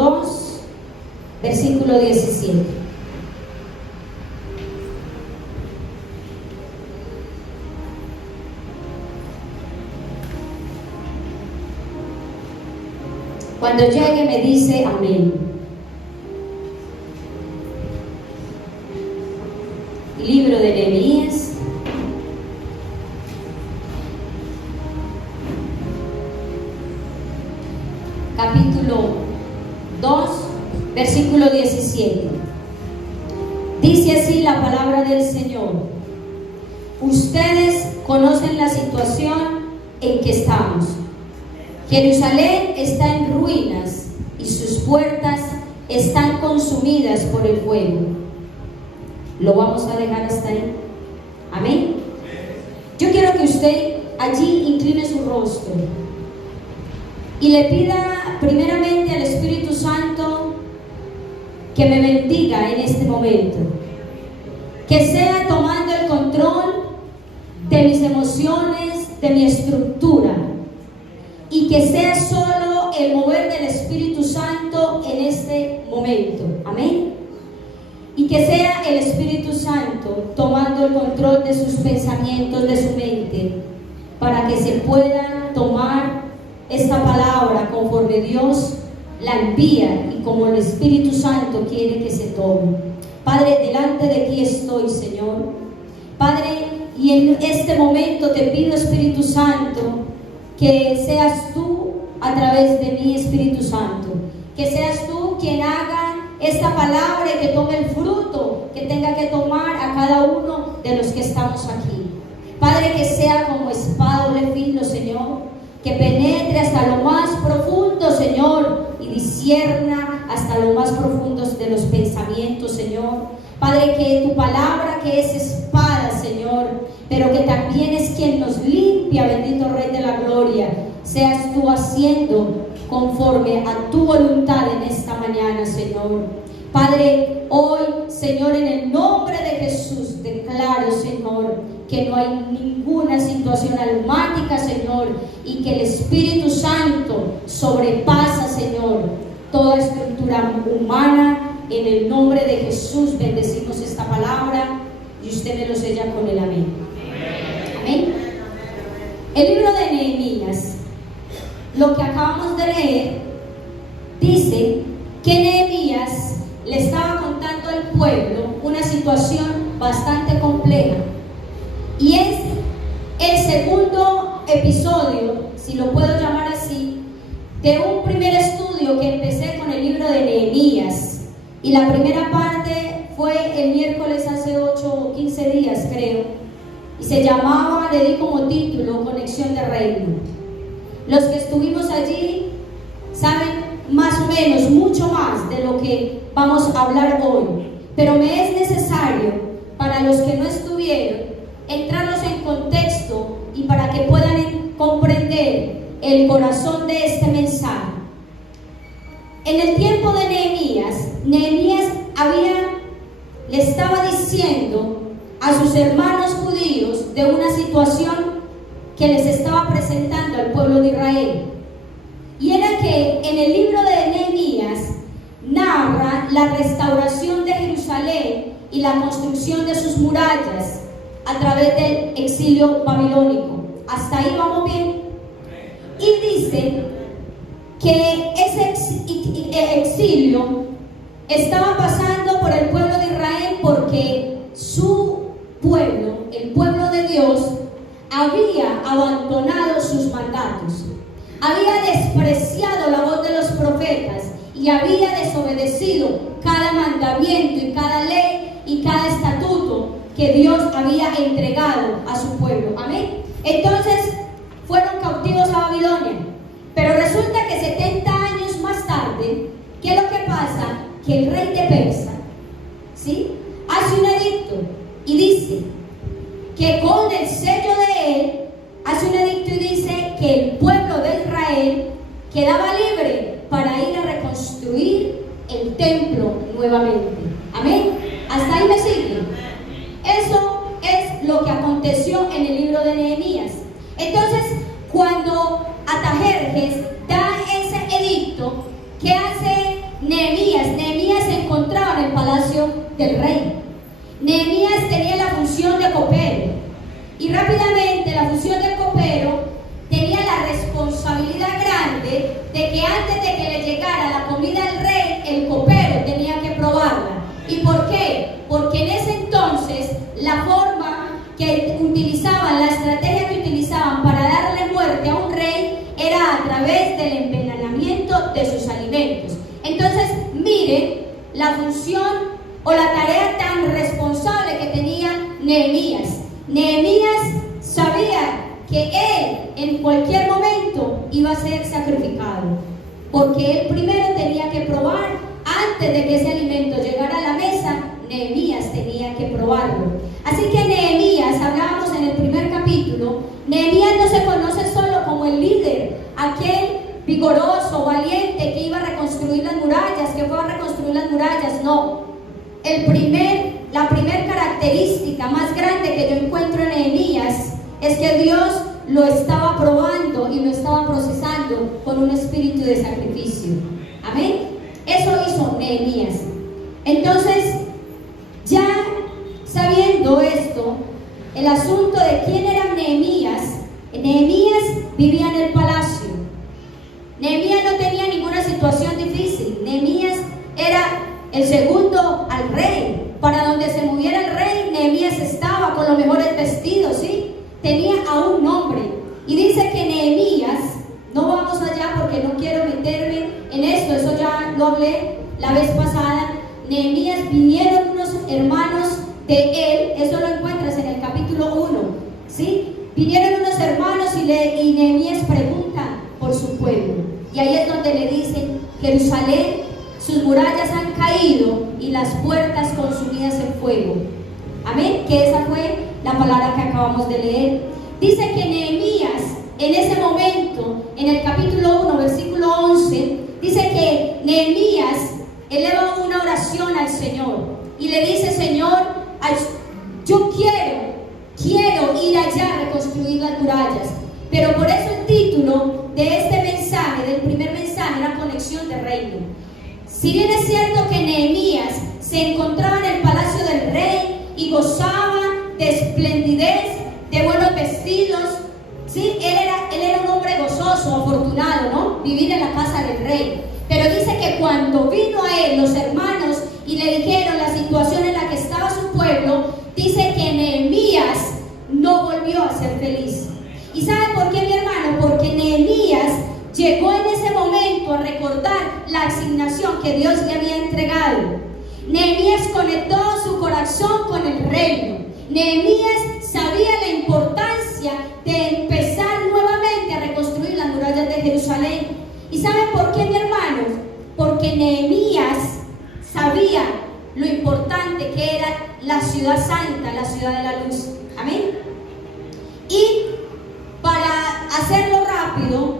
2, versículo 17. Cuando llegue me dice amén. Libro de Nehemías, capítulo 2, versículo 17. Dice así la palabra del Señor: ustedes conocen la situación en que estamos. Jerusalén está en ruinas y sus puertas están consumidas por el fuego. Lo vamos a dejar hasta ahí. Amén. Yo quiero que usted allí incline su rostro y le pida primeramente al Espíritu Santo que me bendiga en este momento, que sea tomando el control de mis emociones, de mi estructura, y que sea solo el mover del Espíritu Santo en este momento. Amén. Y que sea el Espíritu Santo tomando el control de sus pensamientos, de su mente, para que se pueda tomar esta palabra conforme Dios la envía y como el Espíritu Santo quiere que se tome. Padre, delante de ti estoy, Señor. Padre, y en este momento te pido, Espíritu Santo, que seas tú a través de mí, Espíritu Santo, que seas tú quien haga esta palabra y que tome el fruto que tenga que tomar a cada uno de los que estamos aquí. Padre, que sea como espada de filo, Señor, que penetre hasta lo más profundo, Señor, y discierna hasta lo más profundo de los pensamientos, Señor. Padre, que tu palabra, que es espada, Señor, pero que también es quien nos limpia, bendito Rey de la Gloria, seas tú haciendo conforme a tu voluntad en esta mañana, Señor. Padre, hoy, Señor, en el nombre de Jesús, declaro, Señor, que no hay ninguna situación almática, Señor, y que el Espíritu Santo sobrepasa, Señor, toda estructura humana. En el nombre de Jesús bendecimos esta palabra y usted me lo sella con el amén. Amén. El libro de Nehemías, lo que acabamos de leer, dice que Nehemías le estaba contando al pueblo una situación bastante compleja, y es el segundo episodio, si lo puedo llamar así, de un primer estudio que empecé con el libro de Nehemías. Y la primera parte fue el miércoles hace 8 o 15 días, creo, y se llamaba, le di como título, Conexión de Reino. Los que estuvimos allí saben más o menos, mucho más de lo que vamos a hablar hoy, pero me es necesario, para los que no estuvieron, entrarlos en contexto y para que puedan comprender el corazón de este mensaje. En el tiempo de Nehemías le estaba diciendo a sus hermanos judíos de una situación que les estaba presentando al pueblo de Israel. Y era que en el libro de Nehemías narra la restauración de Jerusalén y la construcción de sus murallas a través del exilio babilónico. ¿Hasta ahí vamos bien? Y dice que ese exilio estaba pasando por el pueblo de Israel porque su pueblo, el pueblo de Dios, había abandonado sus mandatos, había despreciado la voz de los profetas y había desobedecido cada mandamiento y cada ley y cada estatuto que Dios había entregado a su pueblo. Amén. Entonces fueron cautivos a Babilonia, pero resulta que 70 años más tarde, ¿qué es lo que pasa? Que el rey de Persia, ¿sí?, hace un edicto y dice que con el sello de él hace un edicto y dice que el pueblo de Israel quedaba libre para ir a reconstruir el templo nuevamente. Amén. Hasta ahí me sigue. Eso es lo que aconteció en el libro de Nehemías. Entonces, cuando Artajerjes da ese edicto, ¿qué hace Nehemías se encontraba en el palacio del rey. Nehemías tenía la función de copero. Y rápidamente la función de copero tenía la responsabilidad grande de que antes de que le llegara la comida al rey, el copero tenía que probarla. ¿Y por qué? Porque en ese entonces la forma que utilizaban, la estrategia que utilizaban para darle muerte a un rey era a través del envenenamiento de sus alimentos. Entonces, miren la función o la tarea tan responsable que tenía Nehemías. Nehemías sabía que él en cualquier momento iba a ser sacrificado, porque él primero tenía que probar, antes de que ese alimento llegara a la mesa, Nehemías tenía que probarlo. Así que Nehemías, hablábamos en el primer capítulo, Nehemías no se conoce solo como el líder, aquel vigoroso, valiente que iba a reconstruir las murallas, que fue a reconstruir las murallas, no. La primer característica más grande que yo encuentro en Nehemías es que Dios lo estaba probando y lo estaba procesando con un espíritu de sacrificio. Amén. Eso hizo Nehemías. Entonces, ya sabiendo esto, el asunto de quién era Nehemías vivía en el palacio. Nehemías no tenía ninguna situación difícil. Nehemías era el segundo al rey. Para donde se moviera el rey, Nehemías estaba con los mejores vestidos, ¿sí? Tenía a un nombre. Y dice que Nehemías, no vamos allá porque no quiero meterme en esto, eso ya lo hablé la vez pasada. Nehemías, vinieron unos hermanos de él, eso lo encuentras en el capítulo 1, ¿sí? Vinieron unos hermanos y Nehemías pregunta por su pueblo. Y ahí es donde le dicen: Jerusalén, sus murallas han caído y las puertas consumidas en fuego. Amén, que esa fue la palabra que acabamos de leer. Dice que Nehemías, en ese momento, en el capítulo 1, versículo 11, dice que Nehemías eleva una oración al Señor y le dice: Señor, yo quiero ir allá a reconstruir las murallas. Pero por eso el título de este mensaje, del primer mensaje, era Conexión de Reino. Si bien es cierto que Nehemías se encontraba en el palacio del rey y gozaba de esplendidez, de buenos vestidos, ¿sí? Él era un hombre gozoso, afortunado, ¿no? Vivir en la casa del rey. Pero dice que cuando vino a él los hermanos y le dijeron la situación en la que estaba su pueblo, dice que Nehemías no volvió a ser feliz. ¿Y sabe por qué, mi hermano? Porque Nehemías llegó en ese momento a recordar la asignación que Dios le había entregado. Nehemías conectó su corazón con el reino. Nehemías sabía la importancia de empezar nuevamente a reconstruir las murallas de Jerusalén. ¿Y saben por qué, mi hermano? Porque Nehemías sabía lo importante que era la ciudad santa, la ciudad de la luz. Amén. Y para hacerlo rápido,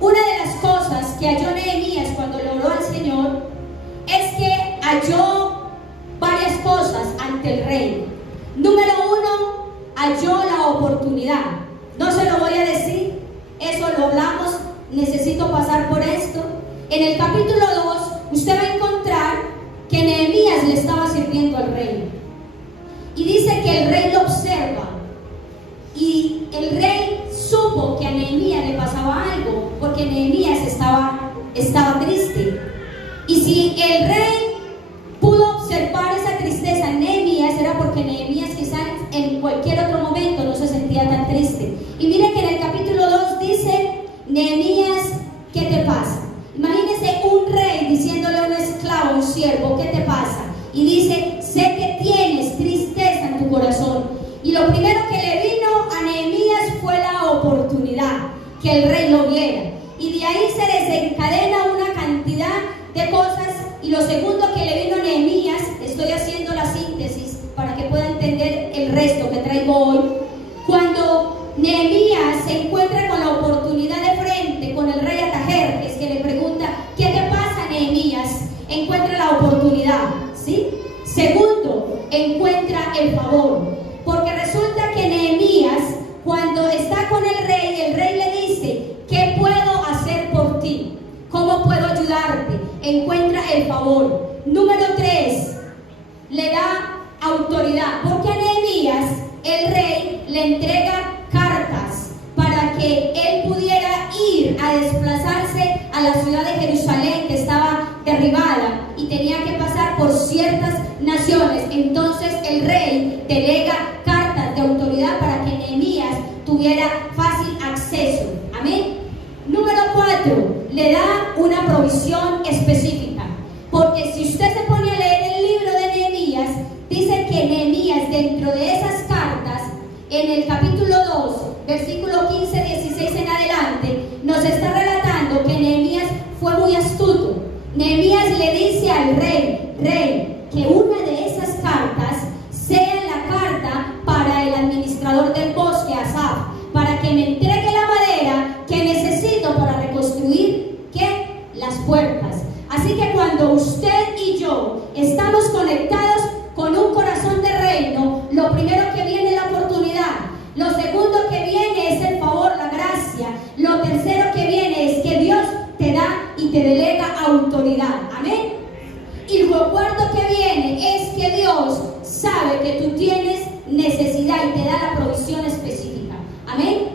una de las cosas que halló Nehemías cuando le oró al Señor es que halló varias cosas ante el rey. Número uno, halló la oportunidad. No se lo voy a decir, eso lo hablamos, necesito pasar por esto. En el capítulo 2, usted va a encontrar que Nehemías le estaba sirviendo al rey. Y dice que el rey lo observa. Y el rey supo que a Nehemías le pasaba algo, porque Nehemías estaba triste. Y si el rey pudo observar esa tristeza en Nehemías, era porque Nehemías quizás en cualquier otro momento no se sentía tan triste. Y mire que en el capítulo 2 dice: Nehemías, ¿qué te pasa? Imagínese un rey diciéndole a un esclavo, a un siervo: ¿qué te pasa? Y dice: sé que tienes tristeza en tu corazón. Y lo primero que le vino a Nehemías fue la oportunidad, que el rey lo viera. Y de ahí se desencadena una cantidad de cosas. Y lo segundo que le vino a Nehemías, estoy haciendo la síntesis para que pueda entender el resto que traigo hoy. Cuando Nehemías se encuentra con la oportunidad de frente con el rey Artajerjes, que le pregunta: ¿qué te pasa, Nehemías? Encuentra la oportunidad, ¿sí? Segundo, encuentra el favor. Porque resulta que Nehemías, cuando está con el rey le dice: ¿qué puedo hacer por ti? ¿Cómo puedo ayudarte? encuentra el favor. Número 3, le da autoridad, porque a Nehemías el rey le entrega cartas para que él pudiera ir a desplazarse a la ciudad de Jerusalén, que estaba derribada y tenía que pasar por ciertas naciones. Entonces el rey delega cartas de autoridad para que Nehemías tuviera fácil acceso. Amén. Número 4, le da una provisión específica, porque si usted se pone a leer el libro de Nehemías, dice que Nehemías, dentro de esas cartas, en el capítulo 2, versículo 15, 16 en adelante, nos está relatando que Nehemías fue muy astuto. Nehemías le dice al rey, que una de esas cartas sea la carta para el administrador del bosque, Asaf, para que me entregue la madera que necesito para reconstruir, ¿qué? Las puertas. Así que cuando usted y yo estamos conectados con un corazón de reino, lo primero que viene es la oportunidad. Lo segundo que viene es el favor, la gracia. Lo tercero que viene es que Dios te da y te delega autoridad. Amén. Y lo cuarto que viene es que Dios sabe que tú tienes necesidad y te da la provisión específica. Amén.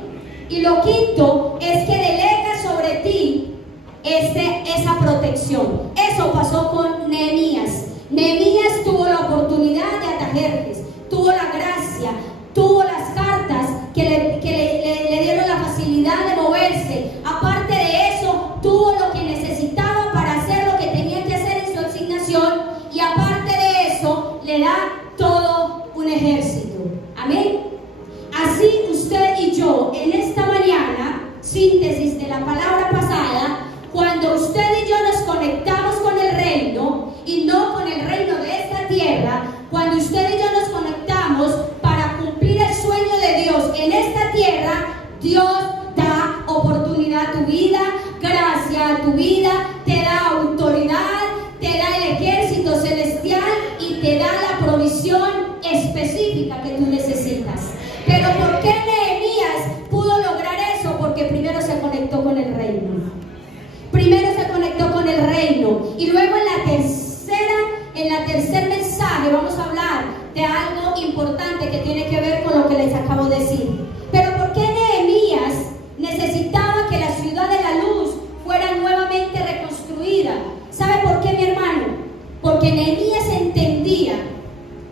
Y lo quinto es que delega sobre ti esa protección. Eso pasó con Nehemías. Nehemías tuvo la oportunidad de Artajerjes, tuvo la gracia, tuvo las cartas que le dieron la facilidad de moverse. Aparte de eso, tuvo lo que necesitaba para hacer lo que tenía que hacer en su asignación, y aparte de eso, le da todo un ejército. Amén. Así usted y yo, en esta mañana, síntesis de la palabra pasada, cuando usted y yo nos conectamos con el reino y no con el reino de esta tierra, cuando usted y yo nos conectamos para cumplir el sueño de Dios en esta tierra, Dios da oportunidad a tu vida, gracia a tu vida, te da autoridad, te da el ejército celestial y te da la provisión específica que tú necesitas. Pero ¿por qué Nehemías pudo lograr eso? Porque primero se conectó con el reino. Primero se conectó con el reino. Y luego en la tercer mensaje vamos a hablar de algo importante que tiene que ver con lo que les acabo de decir. Pero ¿por qué Nehemías necesitaba que la ciudad de la luz fuera nuevamente reconstruida? ¿Sabe por qué, mi hermano? Porque Nehemías entendía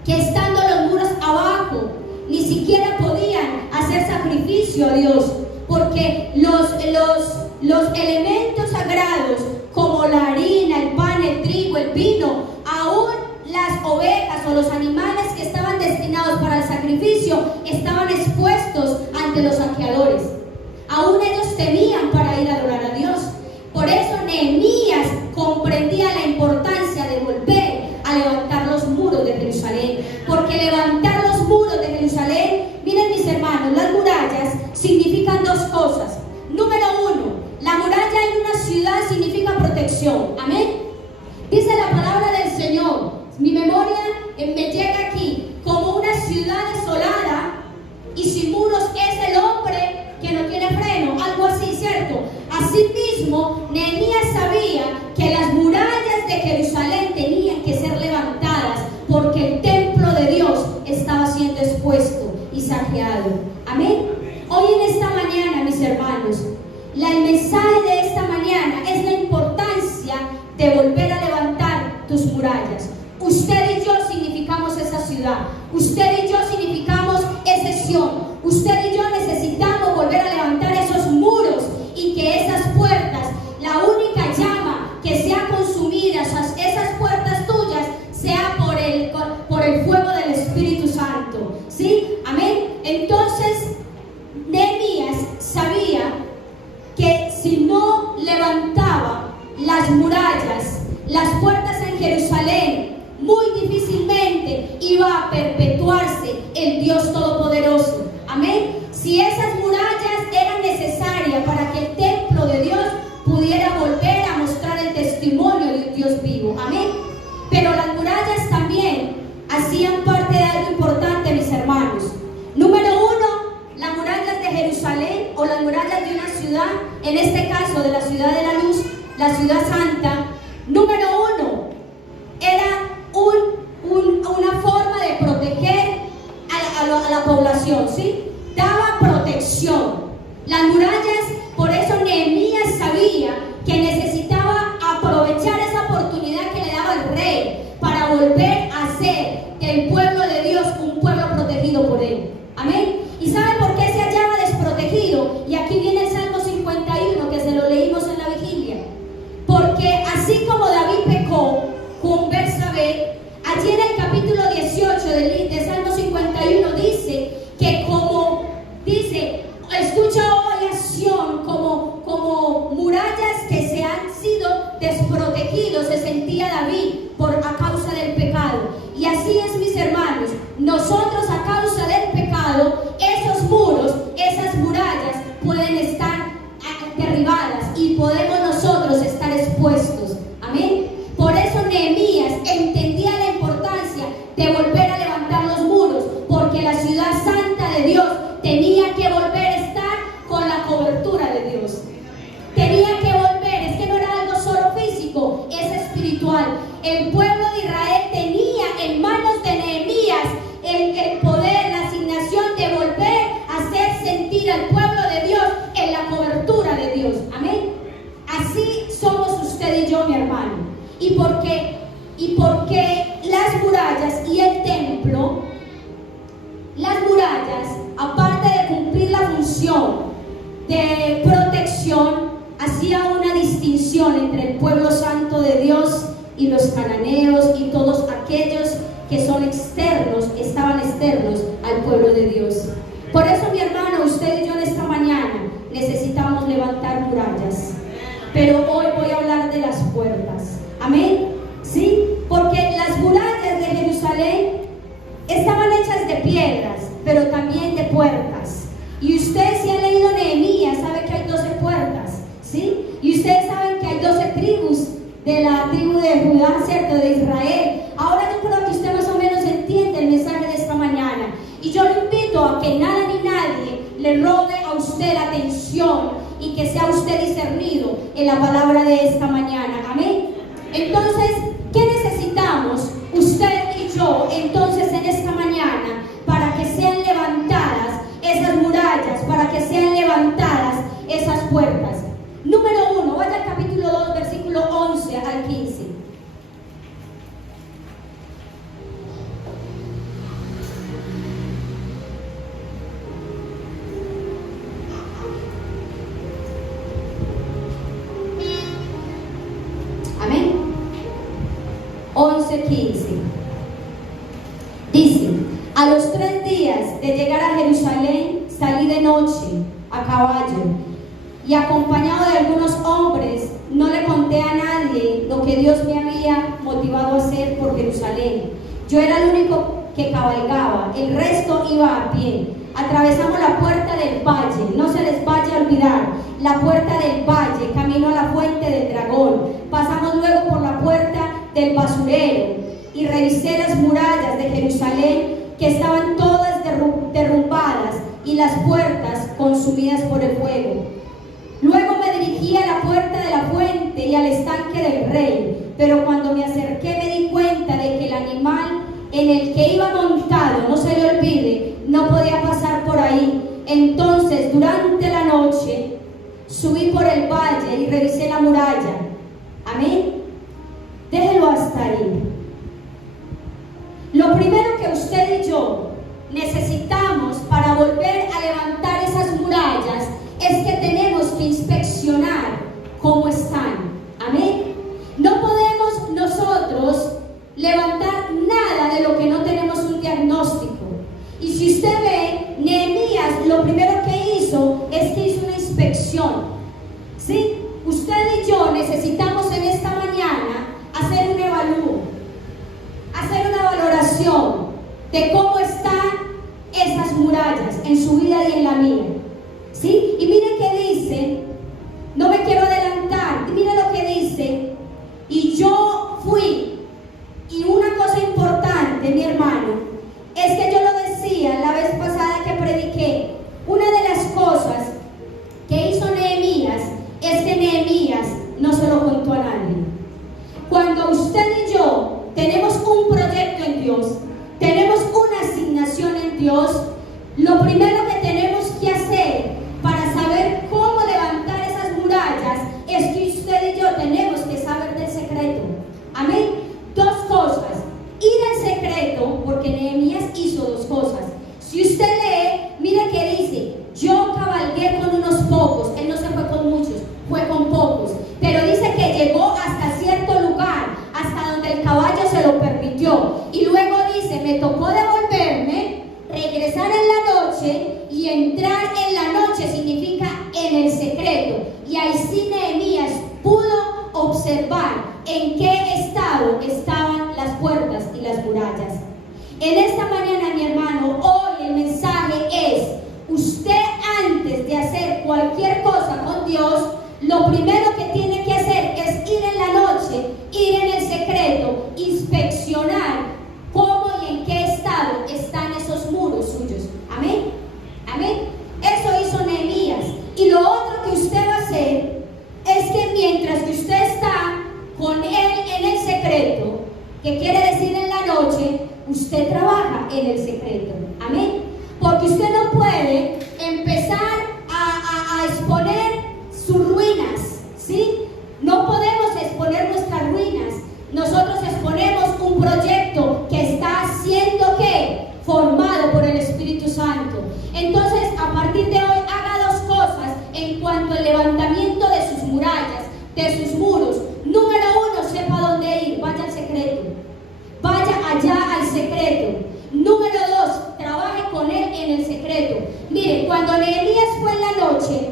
que estando los muros abajo, ni siquiera podían hacer sacrificio a Dios, porque los elementos sagrados, como la harina, el pan, el trigo, el vino, aún las ovejas o los animales que estaban destinados para el sacrificio, estaban expuestos ante los saqueadores. Aún ellos temían para ir a adorar a Dios. Por eso Nehemías comprendía la importancia de volver a levantar los muros de Jerusalén, porque levantar los muros de Jerusalén, miren mis hermanos, las murallas significan dos cosas. Número 1, la muralla en una ciudad significa protección. Amén. Dice la palabra del Señor, mi memoria me llega aquí, como una ciudad desolada y sin muros es el hombre que no tiene freno, algo así, ¿cierto? Asimismo, Nehemías sabía que las murallas de Jerusalén tenían que ser levantadas, porque el templo de Dios estaba siendo expuesto y saqueado. Amén. Hoy en esta mañana, mis hermanos, el mensaje de esta mañana es la importancia de volver a levantar tus murallas. Usted y yo significamos esa ciudad. Usted y yo significamos ese Sión. Usted y yo necesitamos volver a levantar esos muros y que esas puertas, la única llama que sea consumida, esas puertas tuyas, sea por el fuego del Espíritu Santo. ¿Sí? Amén. Entonces, Nehemías sabía que si no levantaba las murallas, las puertas en Jerusalén, muy difícilmente iba a perpetuarse el Dios Todopoderoso. Amén. Si esas murallas eran necesarias para que el templo de Dios pudiera volver a mostrar el testimonio de un Dios vivo. Amén. Pero las murallas también hacían parte de algo importante, mis hermanos. Número 1, las murallas de Jerusalén o las murallas de una ciudad, en este caso de la ciudad de la luz, la ciudad santa. Número sentía David a causa del pecado. Y así es, mis hermanos, nosotros a causa del pecado, esos muros, esas murallas pueden estar derribadas y podemos nosotros estar expuestos. Amén. Por eso Nehemías entendía la importancia de volver a levantar los muros, porque la ciudad santa de Dios tenía que volver a estar con la cobertura de Dios. Tenía que volver, es que no era algo solo físico, es espiritual. El pueblo de Israel tenía en manos de Nehemías el poder, la asignación de volver a hacer sentir al pueblo de Dios en la cobertura de Dios. Amén. Así somos usted y yo, mi hermano. Y porque las murallas y el templo, las murallas, aparte de cumplir la función de protección, hacía una distinción entre el pueblo santo de Dios y los cananeos y todos aquellos que son externos, estaban externos al pueblo de Dios. Por eso, mi hermano, usted y yo en esta mañana necesitamos levantar murallas. Pero hoy voy a hablar de las puertas. Amén. ¿Sí? Porque las murallas de Jerusalén estaban hechas de piedras, pero también de puertas. Y usted, si ha leído Nehemías, sabe que hay 12 puertas. ¿Sí? Y ustedes saben que hay 12 tribus de la tribu de Judá, ¿cierto? De Israel. Ahora yo creo que usted más o menos entiende el mensaje de esta mañana. Y yo lo invito a que nada ni nadie le robe a usted la atención y que sea usted discernido en la palabra de esta mañana. Amén. Entonces, ¿qué necesitamos usted y yo entonces en esta mañana para que sean levantadas esas murallas, para que sean levantadas esas puertas? Número 1, vaya al capítulo 2, versículo 11 al 15. Amén. 11, 15. Dice: a los 3 días de llegar a Jerusalén, salí de noche a caballo y acompañado de algunos hombres. No le conté a nadie lo que Dios me había motivado a hacer por Jerusalén. Yo era el único que cabalgaba, el resto iba a pie. Atravesamos la puerta del valle, no se les vaya a olvidar, la puerta del valle, camino a la fuente del dragón. Pasamos luego por la puerta del basurero y revisé las murallas de Jerusalén, que estaban todas derrumbadas y las puertas consumidas por el fuego. Luego me dirigí a la puerta de la fuente y al estanque del rey, pero cuando me acerqué me di cuenta de que el animal en el que iba montado, no se le olvide, no podía pasar por ahí. Entonces, durante la noche, subí por el valle y revisé la muralla. Amén. Déjelo hasta ahí. Lo primero que usted y yo necesitamos para volver a levantar esas murallas es que tenemos que inspeccionar cómo están. Amén. No podemos nosotros levantar nada de lo que no tenemos un diagnóstico. Y si usted ve, Nehemías lo primero que hizo es que hizo una inspección. ¿Sí? Usted y yo necesitamos en esta mañana hacer un evalúo, hacer una valoración de cómo están esas murallas en su vida y en la mía. ¿Sí? Y mire qué dice, no me quiero adelantar, mire lo que dice: y yo fui. Y una cosa importante, mi hermano, es que yo lo decía la vez pasada que prediqué, una de las cosas que hizo Nehemías es que Nehemías no se lo contó a nadie. Cuando usted y yo tenemos un proyecto en Dios, tenemos una asignación en Dios, lo primero que tenemos que hacer para saber cómo levantar esas murallas es que usted y yo tenemos que saber del secreto. Amén. 2 cosas: ir al secreto, porque Nehemías hizo 2 cosas. Si usted lee, mire que dice: yo cabalgué con unos pocos. Él no se fue con muchos, fue con pocos, pero dice que llegó hasta cierto lugar, hasta donde el caballo se lo permitió, y luego dice: me tocó devolverme, regresar en la noche en qué estado estaban las puertas y las murallas. En esta mañana, mi hermano, hoy el mensaje es: usted, antes de hacer cualquier cosa con Dios, lo primero que tiene que hacer es ir en la noche, ir en el secreto, inspeccionar cómo y en qué estado están esos muros suyos. Amén. Amén. Eso hizo Nehemías. Y lo otro que usted va a hacer es que mientras que usted está con él en el secreto, que quiere decir en la noche, usted trabaja en el secreto. Amén. Porque usted no puede empezar a exponer sus ruinas, ¿sí? No podemos exponer nuestras ruinas. Nosotros exponemos un proyecto que está siendo, ¿qué?, formado por el Espíritu Santo. Entonces, a partir de hoy, haga dos cosas en cuanto al levantamiento de sus murallas, de sus muros. Número uno, sepa dónde ir, vaya al secreto. Vaya allá al secreto. Número dos, trabaje con él en el secreto. Mire, cuando Nehemías fue en la noche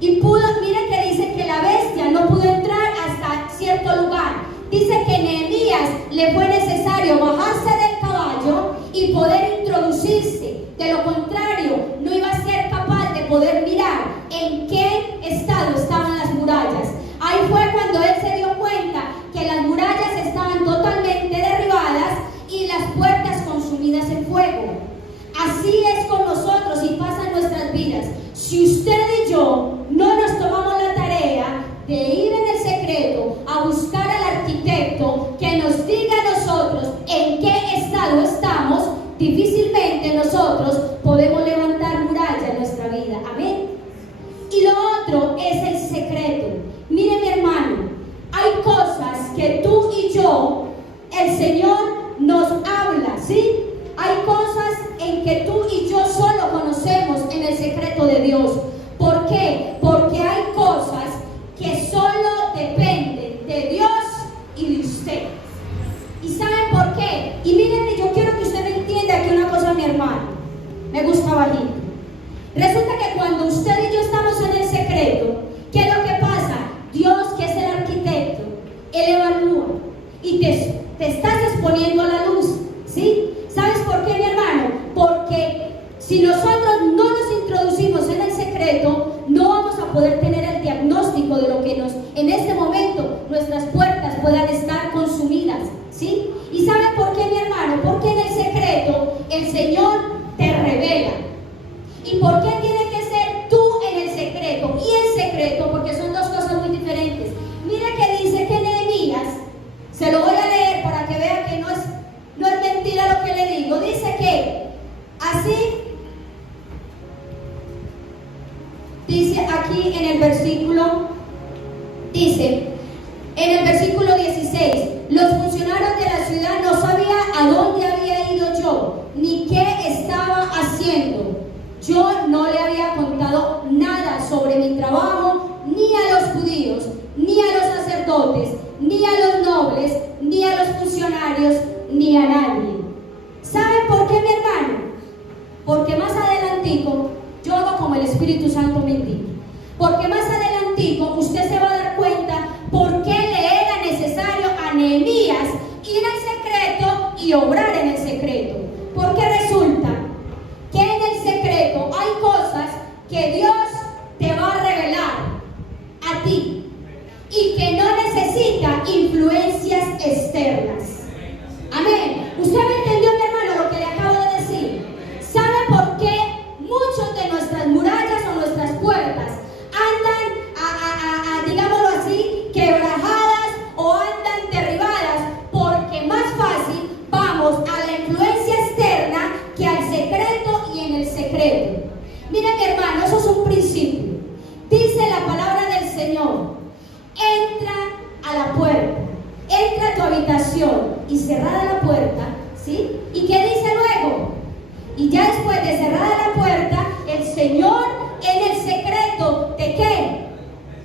y pudo, mire que dice que la bestia no pudo entrar hasta cierto lugar. Dice que Nehemías le fue necesario bajarse del caballo y poder introducirse. De lo contrario, no iba a ser capaz de poder mirar en qué estado estaban las murallas. Ahí fue cuando él se dio cuenta que las murallas estaban totalmente derribadas y las puertas consumidas en fuego. Así es con nosotros y pasa en nuestras vidas. Si usted y yo no nos tomamos la tarea de ir en el secreto a buscar al arquitecto que nos diga a nosotros en qué estado estamos, difícilmente nosotros podemos levantar muralla en nuestra vida. Amén. Y lo otro es el secreto. Mire, mi hermano, hay cosas que tú y yo, el Señor nos habla, ¿sí? Hay cosas en que tú y yo solo conocemos en el secreto de Dios. ¿Por qué? Porque hay cosas que solo dependen de Dios y de usted. ¿Y saben por qué? Y miren, yo quiero que usted entienda aquí una cosa, mi hermano. Me gusta bajito. Resulta que cuando usted y yo estamos en el secreto, ¿qué es lo que pasa? Dios, que es el arquitecto, Él evalúa y te estás exponiendo a la luz, ¿sí? ¿Sabes por qué, mi hermano? Porque si nosotros no nos introducimos en el secreto, no vamos a poder tener el diagnóstico de lo que en este momento nuestras puertas puedan estar consumidas, ¿sí? ¿Y saben por qué, mi hermano? Porque en el secreto el Señor te revela. ¿Y por qué tiene que ser tú en el secreto y el secreto? Porque son dos cosas muy diferentes. Mira que dice que Nehemías, se lo voy a leer para que vea que no es mentira lo que le digo. Dice que así, dice aquí en el versículo, dice en el versículo 16, los funcionarios de la ciudad no sabían a dónde había ido yo, ni qué estaba haciendo. Yo no le había contado nada sobre mi trabajo, ni a los judíos, ni a los sacerdotes, ni a los nobles, ni a los funcionarios, ni a nadie. ¿Saben por qué, mi hermano? Porque más adelantico, yo hago como el Espíritu Santo me indica. Porque más adelantico usted se va a dar cuenta por qué le era necesario a Nehemías ir al secreto y obrar en el secreto. Porque resulta que en el secreto hay cosas que Dios te va a revelar a ti y que no necesita influencias externas. Amén. ¿Usted me entendió, mi hermano, lo que le acabo de decir? ¿Sabe por qué muchos de nuestras murallas o nuestras puertas andan, digámoslo así, quebrajadas o andan derribadas? Porque más fácil vamos a la influencia externa que al secreto y en el secreto. Mire, mi hermano, eso es un principio. Dice la palabra del Señor: entra a la puerta, entra a tu habitación y cerrada la puerta, ¿sí? ¿Y qué dice luego? Y ya después de cerrada la puerta, el Señor en el secreto, ¿de qué?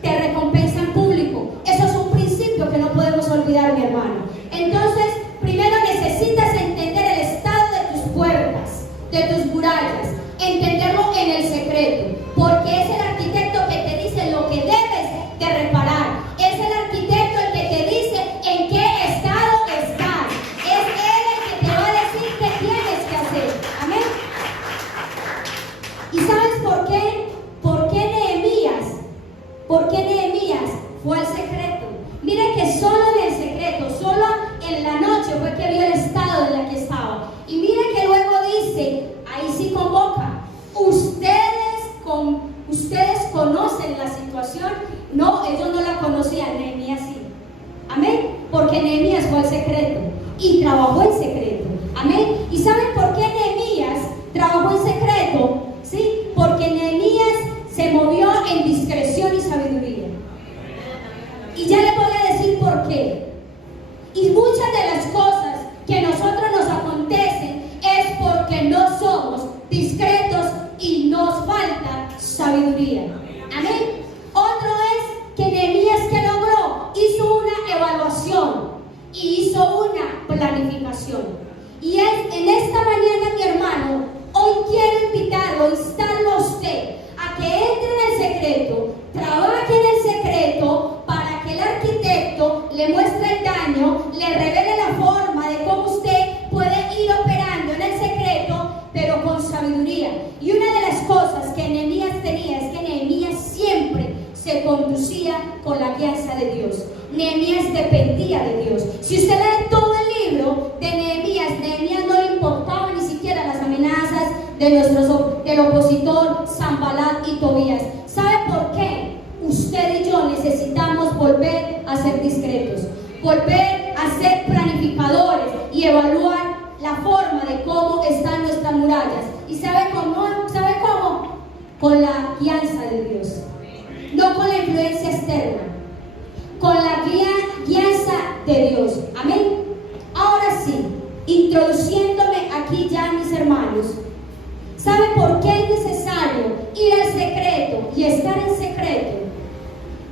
Te recompensa en público. Eso es un principio que no podemos olvidar, mi hermano. Entonces, primero necesitas entender el estado de tus puertas, de tus murallas, entenderlo en el secreto, porque es el arquitecto que te dice lo que debes de reparar, es el arquitecto el que te dice Porque Nehemías fue al secreto y trabajó en secreto. Amén. ¿Y saben por qué Nehemías trabajó en secreto? ¿Sí? Porque Nehemías se movió en discreción y sabiduría. Y ya les voy a decir por qué. Y muchas de las cosas que a nosotros nos acontecen es porque no somos discretos y nos falta sabiduría. Amén. Otro es que Nehemías, que logró, hizo una evaluación y hizo una planificación. Y es en esta mañana, mi hermano, hoy quiero invitarlo, instarlo a usted a que entre en el secreto, trabaje en el secreto para que el arquitecto le muestre el daño, le revele la forma de cómo usted puede ir operando en el secreto, pero con sabiduría. Y una de las cosas que Nehemías tenía es que Nehemías siempre se conducía con la guianza de Dios. Nehemías dependía de Dios. Si usted lee todo el libro de Nehemías, Nehemías no le importaba ni siquiera las amenazas del opositor Sanbalat y Tobías. ¿Sabe por qué? Usted y yo necesitamos volver a ser discretos, volver a ser planificadores y evaluar la forma de cómo están nuestras murallas. ¿Y sabe cómo? ¿Sabe cómo? Con la guianza de Dios, no con la influencia externa, con la guianza de Dios. Amén. Ahora sí, introduciéndome aquí ya, mis hermanos, ¿sabe por qué es necesario ir al secreto y estar en secreto?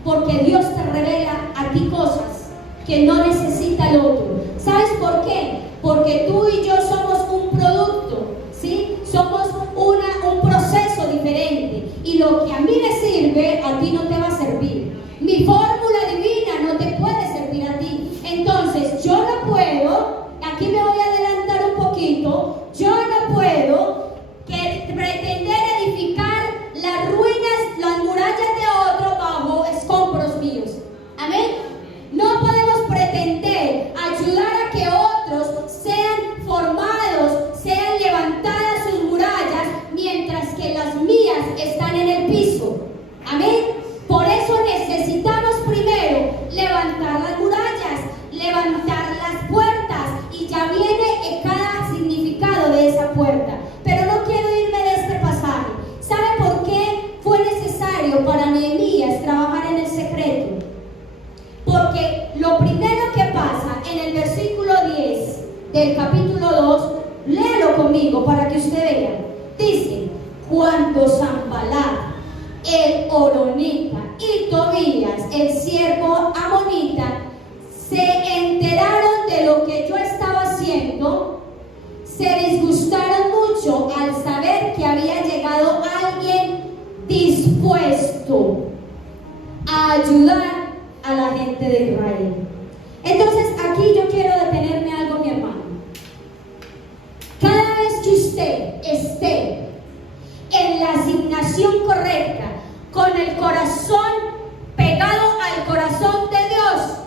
Porque Dios te revela a ti cosas que no necesita el otro. ¿Sabes por qué? Porque tú y yo somos un producto, ¿sí? Somos un proceso diferente. Y lo que a mí me sirve, a ti no te va a servir. Mi fórmula divina no te puede servir a ti. Entonces, yo no puedo, aquí me voy a adelantar un poquito, yo no puedo pretender edificar las ruinas, las murallas de otro bajo escombros míos. Amén. No podemos pretender ayudar a que otros sean formados, sean levantadas sus murallas, mientras que las mías están en el piso. Amén. Por eso necesitamos primero levantar las murallas, levantar las puertas, y ya viene cada significado de esa puerta. Pero no quiero irme de este pasaje. ¿Sabe por qué fue necesario para Nehemías trabajar en el secreto? Porque lo primero que pasa en el versículo 10 del capítulo 2, léalo conmigo para que usted vea. Dice: cuando Sanbalat, el horonita, y Tobías, el siervo amonita, se enteraron de lo que yo estaba haciendo, se disgustaron mucho al saber que había llegado alguien dispuesto a ayudar a la gente de Israel. Entonces, aquí yo quiero detenerme algo, mi hermano. Cada vez que usted esté en la asignación correcta, con el corazón pegado al corazón de Dios,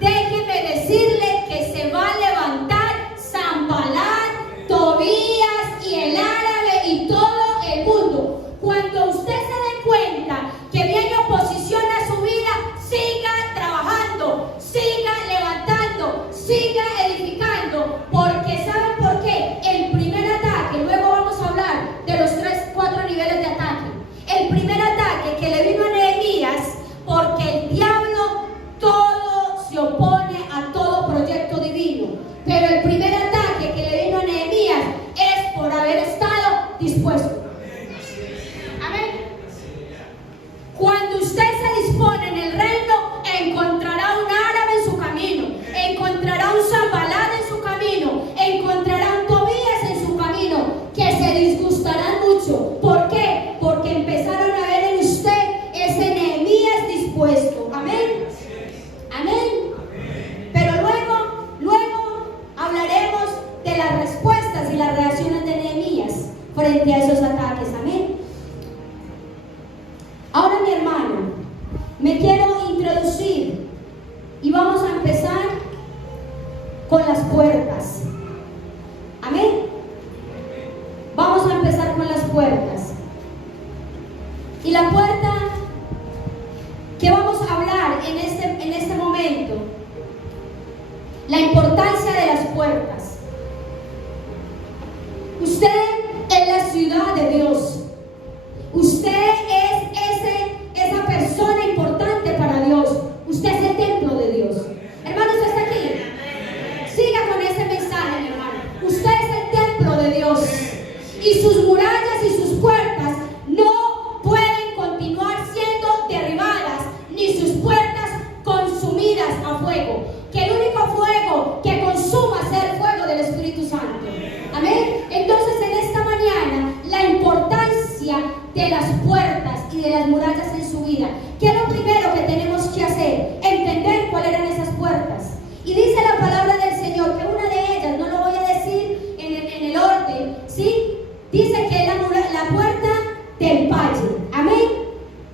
déjeme decirle que se va a levantar Sanbalat, Tobías y el árabe y todo el mundo. Cuando usted se dé cuenta que viene oposición a su vida, siga trabajando, siga levantando, siga edificando, porque ¿saben por qué? El primer ataque, luego vamos a hablar de los 4 niveles de ataque. El primer ataque que le vino a Nehemías, porque el diablo todo se opone a todo proyecto divino, pero el primer ataque que le vino a Nehemías es por haber estado dispuesto. Amén. Cuando usted se dispone en el reino, encontrará un árabe en su camino, encontrará un Sanbalat en su camino, encontrará un Tobías en su camino, que se disgustarán mucho. ¿Por qué? Porque empezaron a ver en usted ese Nehemías dispuesto. Amén. Amén. Pero luego hablaremos de las respuestas y las reacciones de Nehemías frente a esos ataques. Amén. Ahora, mi hermano, me quiero introducir y vamos a empezar con las puertas. Amén. Vamos a empezar con las puertas. Y la puerta que vamos a hablar en este momento La importancia de las puertas. Usted es la ciudad de Dios. Usted es esa persona importante para Dios. Usted es el templo de Dios. Hermano, ¿usted está aquí? Siga con ese mensaje, mi hermano. Usted es el templo de Dios. Y sus murallas y sus puertas no pueden continuar siendo derribadas, ni sus puertas consumidas a fuego. Que el único fuego que consuma sea el fuego del Espíritu Santo. Amén. Entonces, en esta mañana, la importancia de las puertas y de las murallas en su vida. ¿Qué es lo primero que tenemos que hacer? Entender cuáles eran esas puertas. Y dice la palabra del Señor que una de ellas, no lo voy a decir en el orden, ¿sí? Dice que es la puerta del valle. Amén.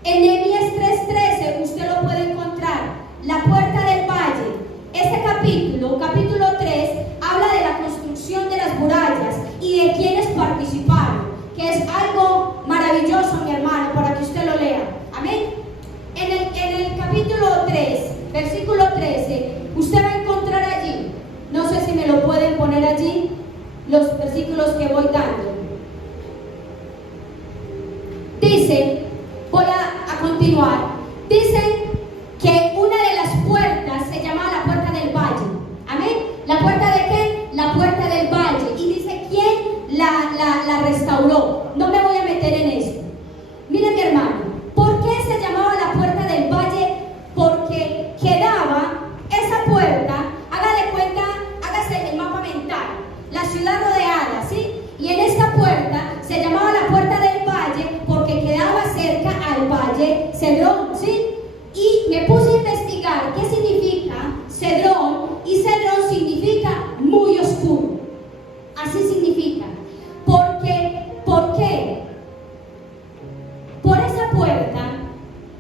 En Nehemías 3:13 usted lo puede encontrar. La puerta del valle. Este capítulo 3, habla de la construcción de las murallas y de quienes participaron, que es algo maravilloso, mi hermano, para que usted lo lea. Amén. En el capítulo 3, versículo 13, usted va a encontrar allí, no sé si me lo pueden poner allí, los versículos que voy dando. Dice, voy a continuar, dice que una de las puertas se llamaba la puerta del valle. Amén. ¿La puerta de qué? La puerta del valle. Y dice quién la restauró. No me voy a meter en esto. Mire, mi hermano, ¿por qué se llamaba la puerta del valle? Porque quedaba esa puerta, hágale cuenta, hágase el mapa mental, la ciudad rodeada, ¿sí? Y en esta puerta se llamaba la puerta del valle porque quedaba cerca al valle Cedrón, ¿sí? Y me puse a investigar qué significa Cedrón, y Cedrón significa muy oscuro. Así significa. ¿Por qué? Por esa puerta,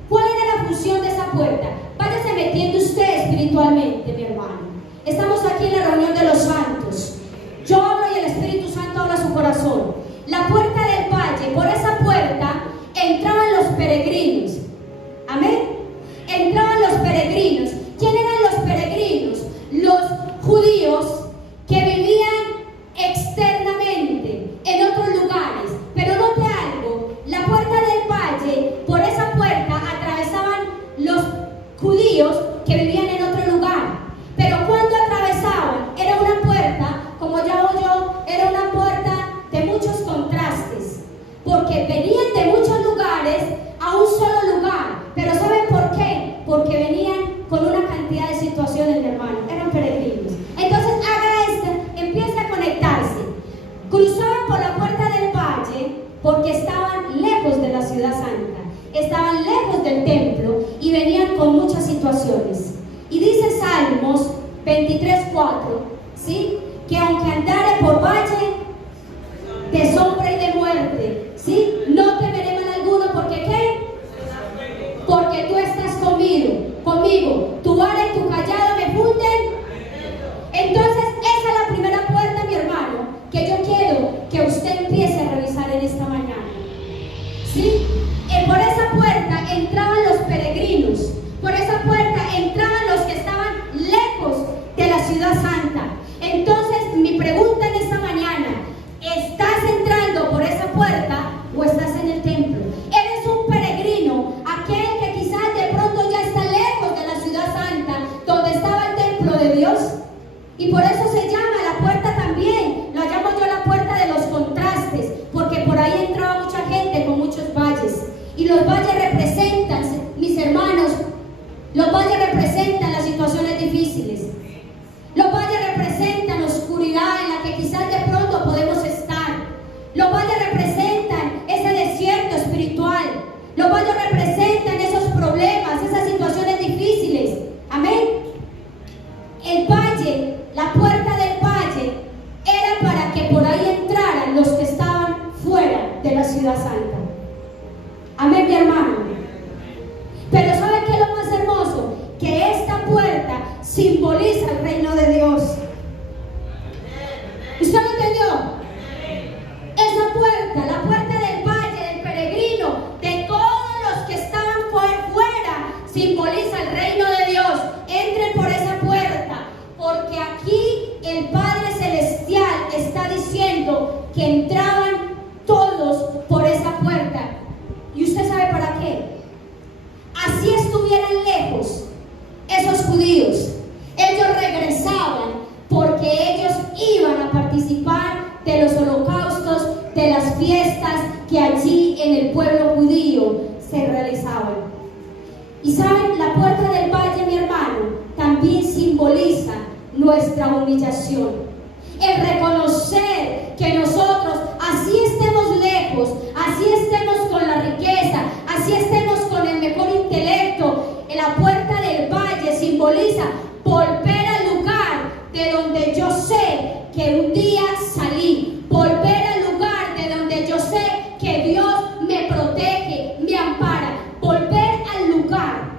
¿cuál era la función de esa puerta? Váyase metiendo usted espiritualmente, mi hermano. Estamos aquí en la reunión de los santos. Yo hablo y el Espíritu Santo habla a su corazón. La puerta del valle, por esa puerta entraban los peregrinos. Amén. Entraban los peregrinos. ¿Quién eran los peregrinos? Los judíos que vivían externamente en otros lugares. Pero note algo, la puerta del valle, por esa puerta atravesaban los judíos que vivían en otro lugar. Pero cuando atravesaban, era una puerta, como llamo yo, era una puerta de muchos contrastes, porque venían de muchos lugares a un solo lugar. Pero ¿saben por qué? Porque venían con una cantidad de situaciones, mi hermano, eran peregrinos. Entonces haga esto, empiece a conectarse. Cruzaban por la puerta del valle porque estaban lejos de la ciudad santa, estaban lejos del templo y venían con muchas situaciones. Y dice Salmos 23:4, ¿sí? Que aunque andare por valle de sombra y de muerte, ¿sí? No temeré mal alguno, porque ¿qué? Porque tú estás conmigo, tu vara y tu callado me funden. Entonces esa es la primera puerta, mi hermano, que yo quiero que usted empiece a revisar en esta mañana, ¿sí? Por esa puerta entraban los peregrinos, por esa puerta entraban los que estaban lejos de la ciudad santa. Entonces mi pregunta en esta mañana, ¿estás entrando por esa puerta o estás en el templo? ¿Eres un peregrino, aquel que quizás de pronto ya está lejos de la ciudad santa, donde estaba el templo de Dios? Y por eso se llama la puerta también, lo llamo yo la puerta de los contrastes, porque por ahí entraba mucha gente con muchos valles. Y los valles representan, mis hermanos, los valles representan las situaciones difíciles. Los valles representan la oscuridad en la que quizás de pronto podemos estar. Los valles representan ese desierto espiritual. Los valles representan esos problemas, esas situaciones difíciles. Amén. El valle, la puerta del valle, era para que por ahí entraran los que estaban fuera de la ciudad santa. Amén, mi hermano. Pero ¿sabe qué es lo más hermoso? Que esta puerta simboliza el reino de Dios. ¿Usted lo entendió? Esa puerta, la puerta del valle, del peregrino, de todos los que estaban fuera, simboliza el reino de Dios. Entren por esa puerta, porque allí en el pueblo judío se realizaban. Y saben, la puerta del valle, mi hermano, también simboliza nuestra humillación. El reconocer que nosotros, así estemos lejos, así estemos con la riqueza, así estemos con el mejor intelecto, en la puerta del valle simboliza volver al lugar de donde yo sé que un día salí, volver al lugar de donde yo sé que Dios me protege, me ampara, volver al lugar.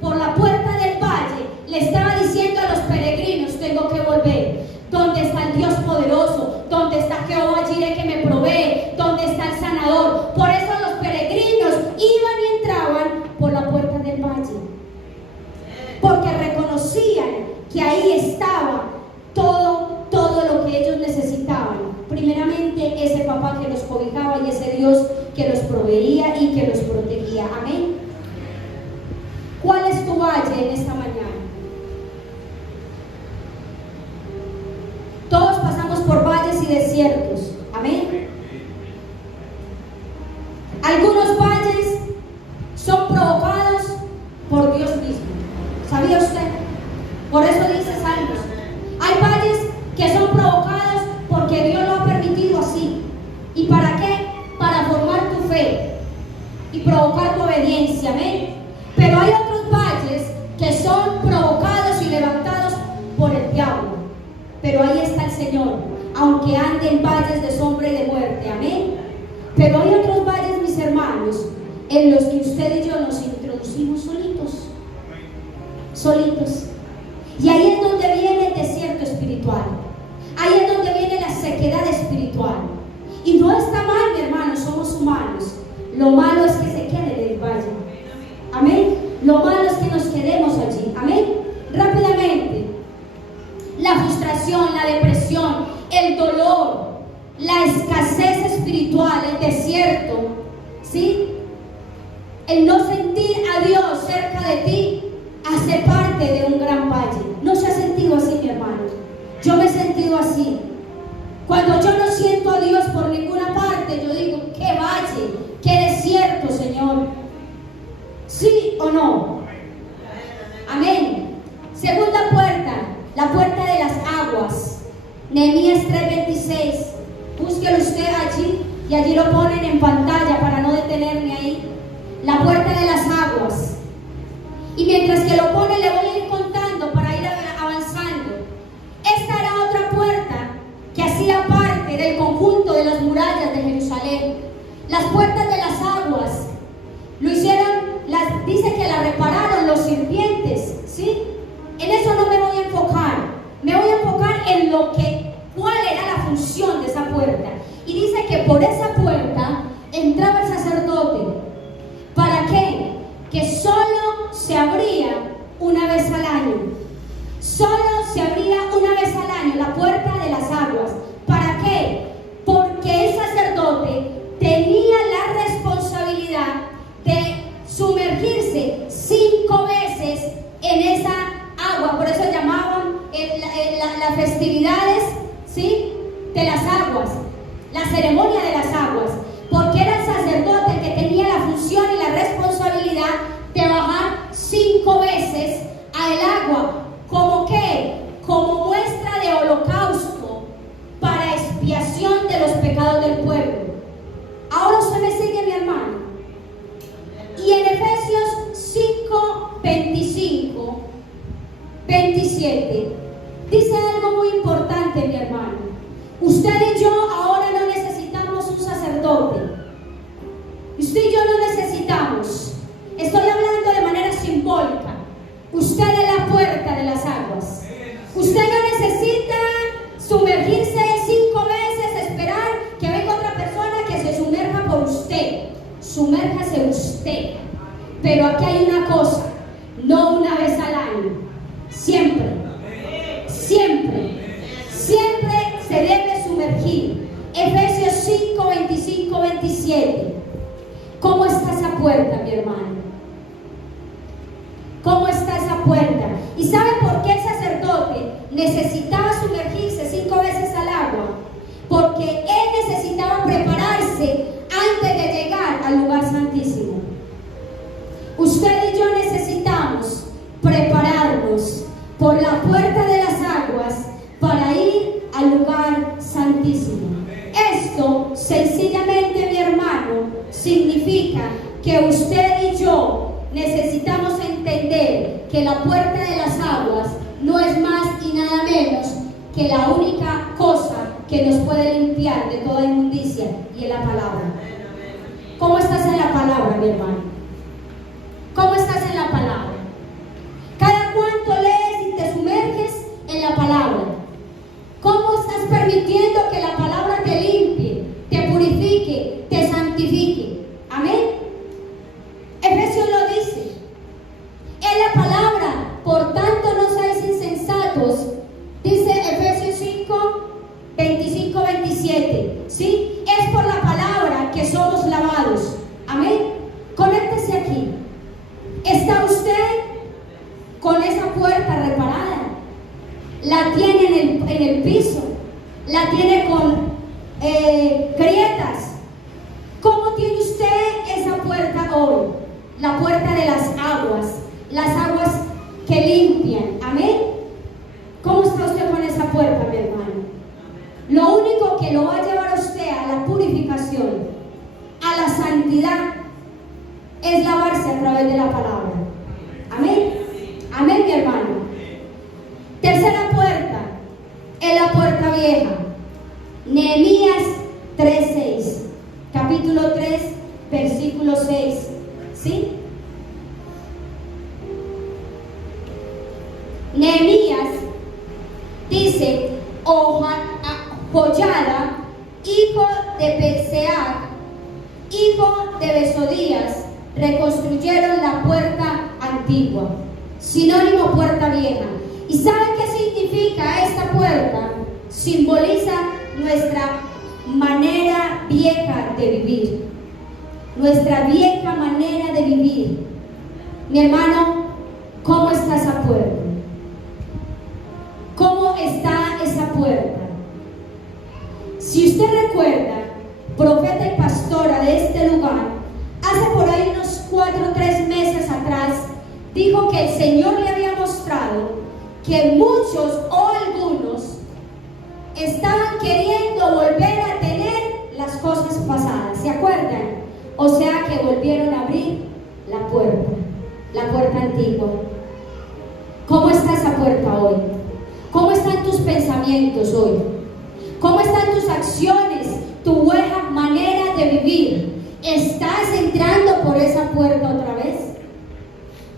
Por la puerta del valle le estaba diciendo a los peregrinos: tengo que volver. ¿Dónde está el Dios poderoso? ¿Dónde está Jehová Jireh que me provee? ¿Dónde está el sanador? Por eso los peregrinos iban y entraban por la puerta del valle, porque reconocían que ahí estaba todo lo que ellos necesitaban. Primeramente, ese papá que los cobijaba y ese Dios que los proveía y que los protegía. Amén. ¿Cuál es tu valle en esta mañana? Todos pasamos por valles y desiertos. Amén. Algunos valles son provocados por Dios mismo. ¿Sabía usted? Por eso dice Salmos. Hay valles que son provocados porque Dios lo ha permitido así. ¿Y para qué? Para formar tu fe y provocar tu obediencia. Amén. Pero hay otros valles que son provocados y levantados por el diablo. Pero ahí está el Señor, aunque ande en valles de sombra y de muerte. Amén. Pero hay otros valles, mis hermanos, en los que usted y yo nos introducimos solitos. Y ahí es donde viene el desierto espiritual. Ahí es donde viene la sequedad espiritual. Y no está mal, mi hermano, somos humanos. Lo malo es que se quede en el valle. Amén. Lo malo es que nos quedemos allí. Amén. Rápidamente. La frustración, la depresión, el dolor, la escasez espiritual, el desierto, ¿sí? El no sentir a Dios cerca de ti hace parte de un gran valle. ¿No se ha sentido así, mi hermano? Yo me he sentido así. Cuando yo no siento a Dios por ninguna parte, yo digo: qué valle, qué desierto, Señor. ¿Sí o no? Amén. Segunda puerta, la puerta de las aguas. Nehemías 3:26. Búsquelo usted allí y allí lo ponen en pantalla para no detenerme ahí. La puerta de las aguas. Y mientras que lo pone, le voy a ir contando para ir avanzando. Esta era otra puerta que hacía parte del conjunto de las murallas de Jerusalén. Las puertas de las aguas lo hicieron, dice que la repararon los sirvientes, ¿sí? En eso no me voy a enfocar. Me voy a enfocar en cuál era la función de esa puerta. Y dice que por esa puerta entraba el sacerdote. ¿Para qué? Que solo se abría una vez al año. Solo se abría una vez al año la puerta de las aguas. ¿Para qué? Porque el sacerdote tenía la responsabilidad de sumergirse 5 veces en esa agua. Por eso llamaban las festividades, ¿sí?, de las aguas, la ceremonia de las aguas, porque era el sacerdote que tenía la función y la responsabilidad de bajar 5 veces al agua. ¿Cómo qué? Como muestra de holocausto para expiación de los pecados del pueblo. Ahora usted me sigue, mi hermano. Y en Efesios 5, 25, 27 dice algo muy importante, mi hermano. Usted y yo ahora no necesitamos un sacerdote. Usted y yo no necesitamos. Estoy hablando de manera simbólica. Usted es la puerta de las aguas. Usted no necesita sumergirse 5 veces, esperar que venga otra persona que se sumerja por usted. Sumérjase usted. Pero aquí hay una cosa: no una vez al año. Siempre se debe sumergir. Efesios 5, 25, 27. ¿Cómo está esa puerta, mi hermano? ¿Cómo está esa puerta? ¿Y sabe por qué el sacerdote necesitaba sumergirse 5 veces al agua? Porque él necesitaba prepararse antes de significa que usted y yo necesitamos entender que la puerta de las aguas no es más y nada menos que la única cosa que nos puede limpiar de toda inmundicia, y es la palabra. ¿Cómo estás en la palabra, mi hermano? ¿Cómo estás en la palabra? ¿Cada cuánto lees y te sumerges en la palabra? ¿Cómo estás permitiendo que la palabra te limpie, te purifique, te santifique? Amén. Efesios lo dice. En la palabra, por tanto no seáis insensatos, dice Efesios 5, 25, 27. ¿Sí? Es por la palabra que somos lavados. Amén. Conéctese aquí. ¿Está usted con esa puerta reparada? ¿La tiene en el piso? ¿La tiene con grietas? ¿Cómo tiene usted esa puerta hoy? La puerta de las aguas que limpian. Amén. ¿Cómo está usted con esa puerta, mi hermano? Lo único que lo va a llevar a usted a la purificación, a la santidad, es lavarse a través de la palabra. Amén. Amén, mi hermano. Tercera puerta es la puerta vieja. Nehemías 3:6. Capítulo 3, versículo 6. ¿Sí? Nehemías dice: Joyada, hijo de Belsear, hijo de Besodías, reconstruyeron la puerta antigua, sinónimo puerta vieja. ¿Y saben qué significa esta puerta? Simboliza nuestra manera vieja de vivir, nuestra vieja manera de vivir. Mi hermano, ¿cómo está esa puerta? ¿Cómo está esa puerta? Si usted recuerda, profeta y pastora de este lugar, hace por ahí unos 4 o 3 meses atrás, dijo que el Señor le había mostrado que muchos o algunos estaban queriendo volver a tener las cosas pasadas. ¿Se acuerdan? O sea que volvieron a abrir la puerta antigua. ¿Cómo está esa puerta hoy? ¿Cómo están tus pensamientos hoy? ¿Cómo están tus acciones, tu buena manera de vivir? ¿Estás entrando por esa puerta otra vez?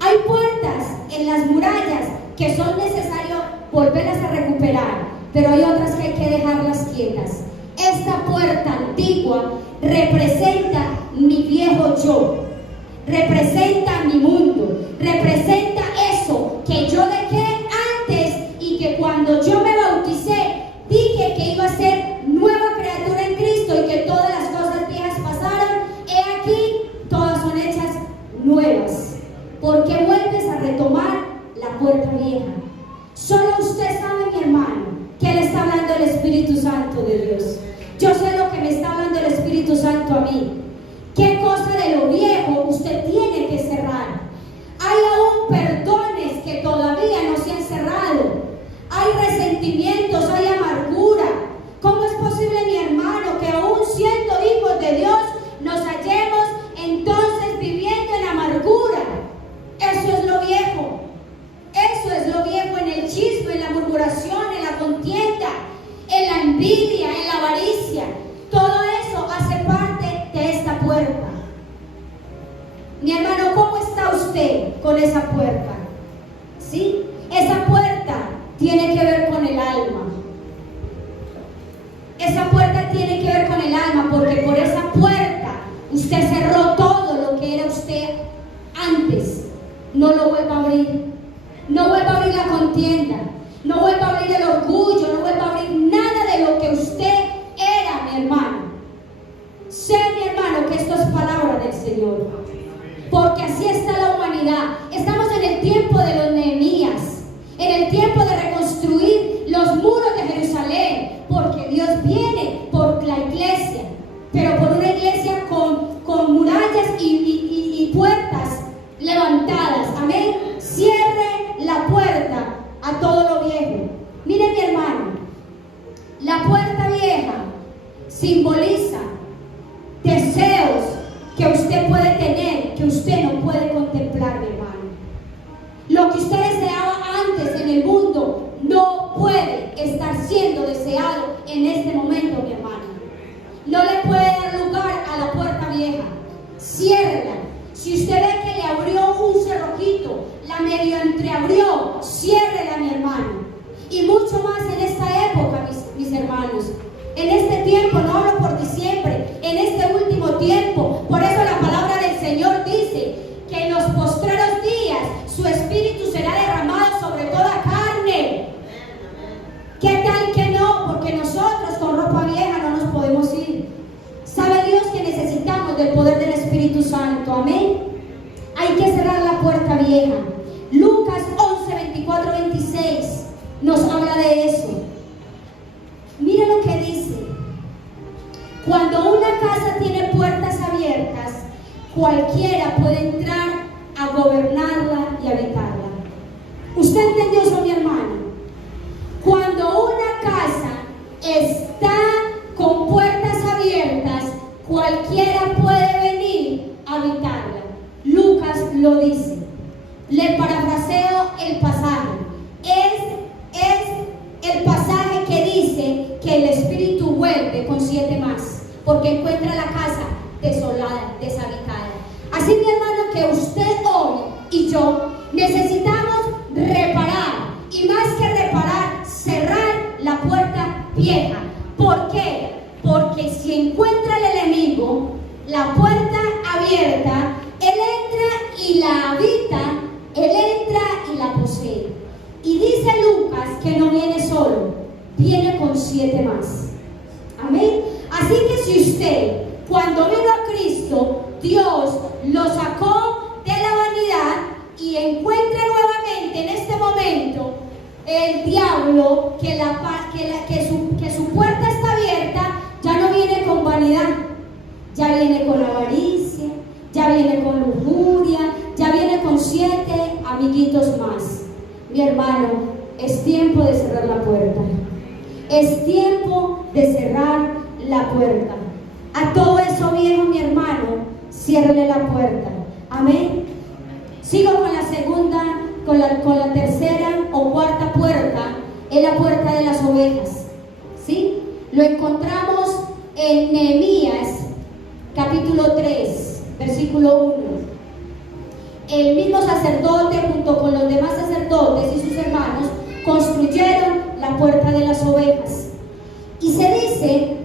Hay puertas en las murallas que son necesarios volverlas a recuperar, pero hay otras que hay que dejarlas quietas. Esta puerta antigua representa mi viejo yo, representa mi mundo, representa eso que yo dejé antes y que cuando yo me bauticé dije que iba a ser nueva criatura en Cristo y que todas las cosas viejas pasaron. He aquí, todas son hechas nuevas. ¿Por qué vuelves a retomar la puerta vieja? Solo usted sabe, mi hermano, que le está hablando el Espíritu Santo de Dios. Yo sé lo que me está hablando el Espíritu Santo a mí. ¿Qué cosa de lo viejo usted tiene que cerrar? Hay aún perdones que todavía no se han cerrado. Hay resentimientos, hay amargura. ¿Cómo es posible, mi hermano, que aún siendo hijos de Dios nos hallemos entonces viviendo en amargura? Eso es lo viejo. Eso es lo viejo, en el chisme, en la murmuración, en la contienda, en la envidia, en la avaricia. Todo eso hace parte de esta puerta. Mi hermano, ¿cómo está usted con esa puerta? ¿Sí? Esa puerta tiene que ver con el alma. Esa puerta tiene que ver con el alma, porque por esa puerta usted cerró todo lo que era usted antes. No lo vuelva a abrir. No vuelva a abrir la contienda. No vuelva a abrir el orgullo. No vuelva a abrir nada de lo que usted era, mi hermano. Sé, mi hermano, que esto es palabra del Señor, porque así está la humanidad. Estamos en el tiempo de los Nehemías, en el tiempo de reconstruir los muros de Jerusalén, porque Dios viene por la iglesia, pero por una iglesia con murallas y puertas levantadas. Amén. Cierre la puerta a todo lo puede estar siendo deseado en este momento, mi hermano. No le puede dar lugar a la puerta vieja. Ciérrela. Si usted ve que le abrió un cerrojito, la medio entreabrió, ciérrela, mi hermano. Y mucho más en esta época, mis hermanos. En este tiempo, no hablo por diciembre, en este último tiempo. Por eso la palabra del Señor dice que en los postreros días su espíritu será derramado sobre toda carne. ¿Qué tal que no? Porque nosotros con ropa vieja no nos podemos ir. ¿Sabe Dios que necesitamos del poder del Espíritu Santo? Amén. Hay que cerrar la puerta vieja. Lucas 11, 24, 26 nos habla de eso. Mira lo que dice. Cuando una casa tiene puertas abiertas, cualquiera puede entrar a gobernarla y habitarla. ¿Usted entendió eso, mi hermano? Cuando una casa está con puertas abiertas, cualquiera puede venir a habitarla. Lucas lo dice. Le parafraseo el pasaje. Es el pasaje que dice que el Espíritu vuelve con 7 más, porque encuentra la casa desolada, deshabitada. Así, mi hermano, que usted hoy y yo necesitamos reparar, y más que reparar, cerrar la puerta vieja. ¿Por qué? Porque si encuentra el enemigo la puerta abierta, él entra y la habita, él entra y la posee. Y dice Lucas que no viene solo, viene con 7 más. Amén. Así que si usted, cuando vino a Cristo, Dios lo sacó de la vanidad y encuentra nuevamente en este momento el diablo que su puerta está abierta, ya no viene con vanidad, ya viene con avaricia, ya viene con lujuria, ya viene con 7 amiguitos más. Mi hermano, es tiempo de cerrar la puerta. Es tiempo de cerrar la puerta. A todo eso viejo, mi hermano, ciérrele la puerta. Amén. Sigo con la segunda, con la tercera o cuarta puerta, es la puerta de las ovejas. ¿Sí? Lo encontramos en Nehemías capítulo 3, versículo 1. El mismo sacerdote junto con los demás sacerdotes y sus hermanos construyeron la puerta de las ovejas. Y se dice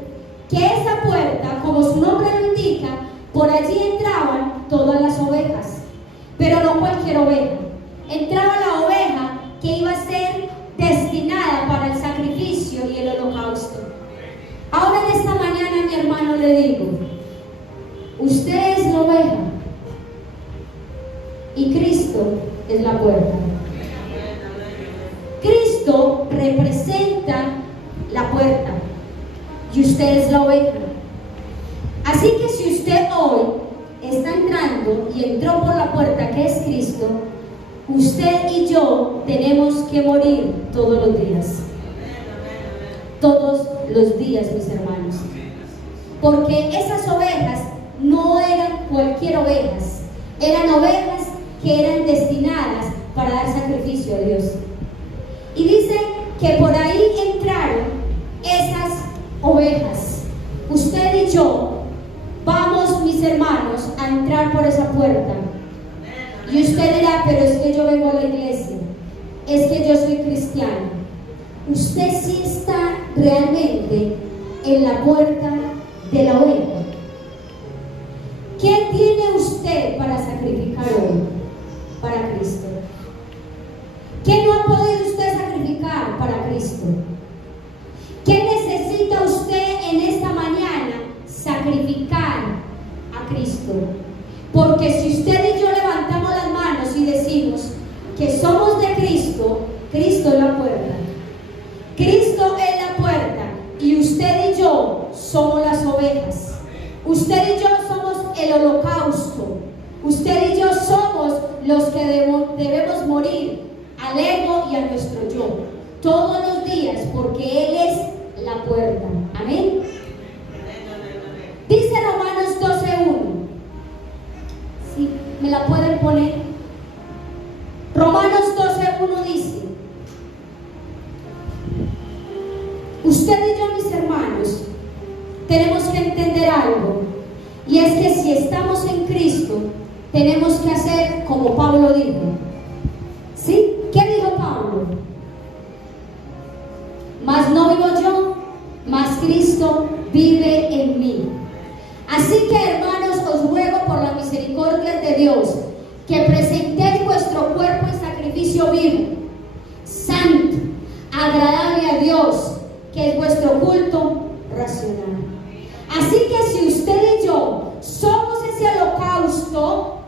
que esa puerta, como su nombre lo indica, por allí entraban todas las ovejas, pero no cualquier oveja. Entraba la oveja que iba a ser destinada para el sacrificio y el holocausto. Ahora en esta mañana, mi hermano, le digo, usted es la oveja y Cristo es la puerta. Cristo representa la puerta y usted es la oveja. Así que si usted hoy está entrando y entró por la puerta que es Cristo, usted y yo tenemos que morir todos los días. Todos los días, mis hermanos. Porque esas ovejas no eran cualquier ovejas, eran ovejas que eran destinadas para dar sacrificio a Dios. Y dice que por ahí entraron esas ovejas. Usted y yo vamos, mis hermanos, a entrar por esa puerta. Y usted dirá, pero es que yo vengo a la iglesia, es que yo soy cristiano. Usted sí está realmente en la puerta de la oveja. ¿Qué tiene usted para sacrificar hoy para Cristo? ¿Qué no ha podido usted sacrificar para Cristo? ¿Qué necesita usted en esta mañana sacrificar a Cristo? Porque si usted y yo levantamos las manos y decimos que somos de Cristo, Cristo es la puerta. Cristo es la puerta y usted y yo somos las ovejas. Usted y yo somos el holocausto. Usted y yo somos los que debemos morir al ego y a nuestro yo todos los días, porque Él es la puerta. Amén. Dice Romanos 12:1. Si me la pueden poner. Romanos 12:1 dice: Usted y yo, mis hermanos, tenemos que entender algo, y es que si estamos en Cristo, tenemos que hacer como Pablo dijo. ¿Sí? ¿Qué dijo Pablo? Mas no vivo yo, mas Cristo vive en mí. Así que, hermanos, os ruego por la misericordia de Dios que presentéis vuestro cuerpo en sacrificio vivo, santo, agradable a Dios, que es vuestro culto racional. Así que si usted y yo somos ese holocausto,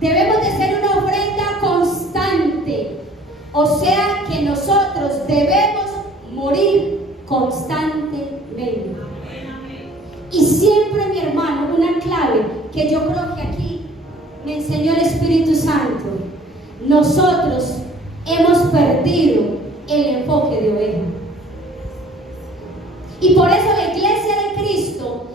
debemos de ser una ofrenda constante. O sea que nosotros debemos morir constantemente. Y siempre, mi hermano, una clave que yo creo que aquí me enseñó el Espíritu Santo: nosotros hemos perdido el enfoque de oveja. Y por eso la iglesia de Cristo,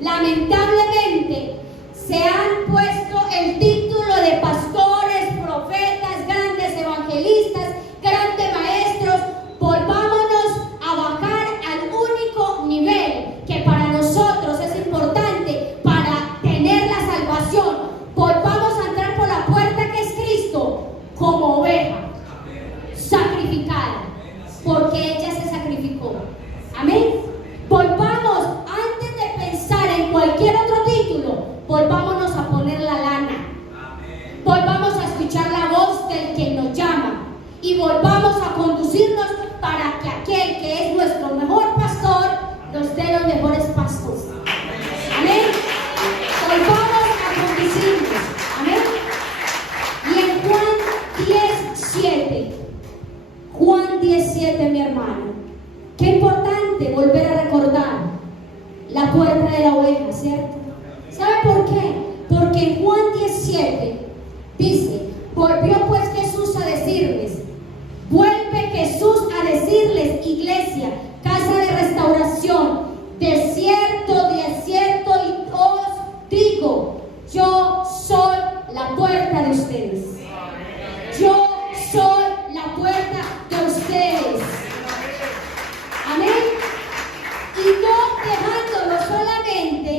lamentablemente, se han puesto el título de pastores, profetas, grandes evangelistas, grandes maestros. Volvámonos a bajar al único nivel que para nosotros es importante para tener la salvación. Volvamos a entrar por la puerta que es Cristo, como oveja sacrificada, porque ella se sacrificó. Amén. Volvamos, antes de pensar en cualquier otro título, volvámonos a poner la lana. Volvamos a escuchar la voz del que nos llama y volvamos a conducirnos para que aquel que es nuestro mejor pastor nos dé los mejores pastos. Amén. Volvamos a conducirnos. Amén. Y en Juan 10:7, mi hermano, qué importante volver a recordar la puerta de la oveja, ¿cierto? ¿Sabe por qué? Porque en Juan 10:7 dice: volvió pues Jesús a decirles, vuelve Jesús a decirles, iglesia, casa de restauración, de cierto os digo, yo soy la puerta de ustedes. Yo soy la puerta de ustedes. Amén. Y no dejándolo solamente,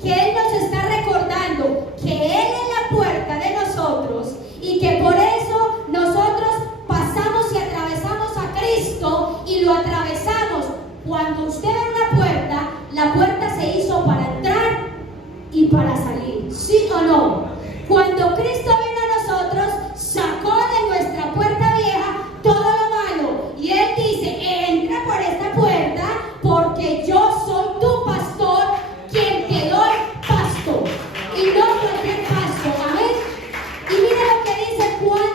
que Él nos está recordando que Él es la puerta de nosotros y que por eso nosotros pasamos y atravesamos a Cristo y lo atravesamos. Cuando usted ve una puerta, la puerta se hizo para entrar y para salir, ¿sí o no? Cuando Cristo vino a nosotros, sacó de nuestra puerta vieja todo lo malo y Él dice: entra por esta puerta porque yo soy tu pastor, quien te doy pasto y no cualquier pasto. Amén. Y mira lo que dice Juan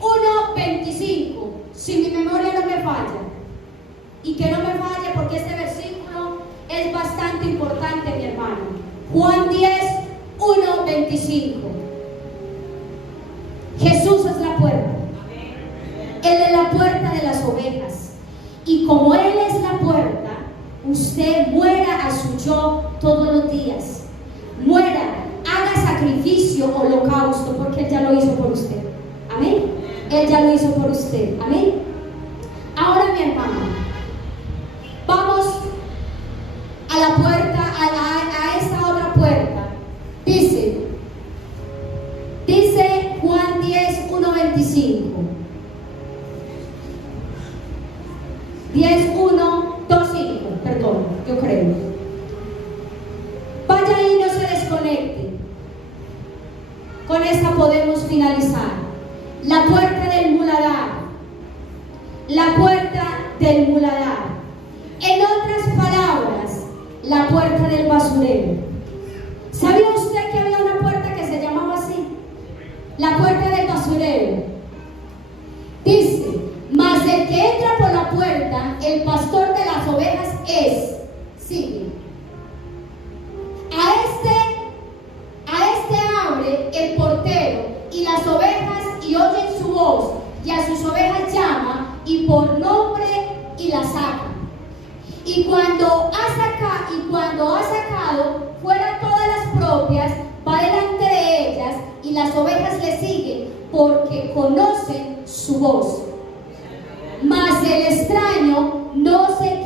10:1-25, si mi memoria no me falla, y que no me falle porque este versículo es bastante importante, mi hermano. Juan 10:1-25. Jesús es la puerta. Él es la puerta de las ovejas. Y como Él es la puerta, usted muera a su yo todos los días. Muera, haga sacrificio, holocausto, porque Él ya lo hizo por usted. Amén. Él ya lo hizo por usted. Amén. Ahora, mi hermano, vamos a la puerta, a esta otra puerta. Dice Juan 10:1-25. 10:1-2:5, perdón, yo creo. Vaya ahí, no se desconecte. Con esta podemos finalizar. La puerta del muladar. La puerta del muladar. En otras palabras, la puerta del basurero. ¿Sabía usted que había una puerta que se llamaba así? La puerta del basurero. Dice: mas el que entra por la puerta, el pastor de las ovejas es. Sigue. A este abre el portero y las ovejas y oyen su voz, y a sus ovejas llama y por nombre y las saca. Y cuando ha sacado fuera todas las propias, va delante de ellas y las ovejas le siguen porque conocen su voz. Mas el extraño no se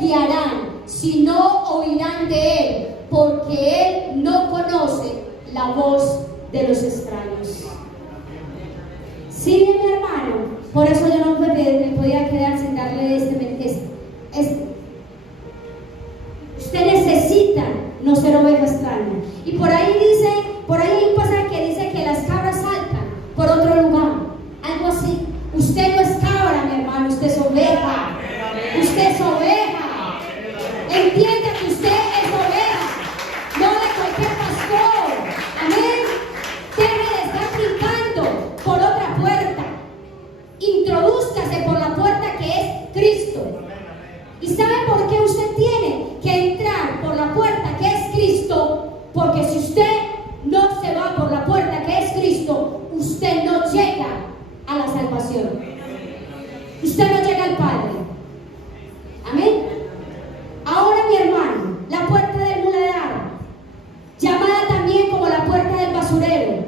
Por eso yo no me podía quedar sin darle este. Usted necesita no ser oveja extraña. Y por ahí hay un pasaje que dice que las cabras saltan por otro lugar, algo así. Usted no es cabra, mi hermano, usted es oveja. Usted es oveja. Entienda que usted es oveja, no de cualquier pastor. Amén. Deje de estar brincando por otra puerta. Introdúzcase por la puerta que es Cristo. ¿Y sabe por qué usted tiene que entrar por la puerta que es Cristo? Porque si usted no se va por la puerta que es Cristo, usted no llega a la salvación. Usted no llega al Padre. Amén. Ahora, mi hermano, la puerta del muladar, llamada también como la puerta del basurero,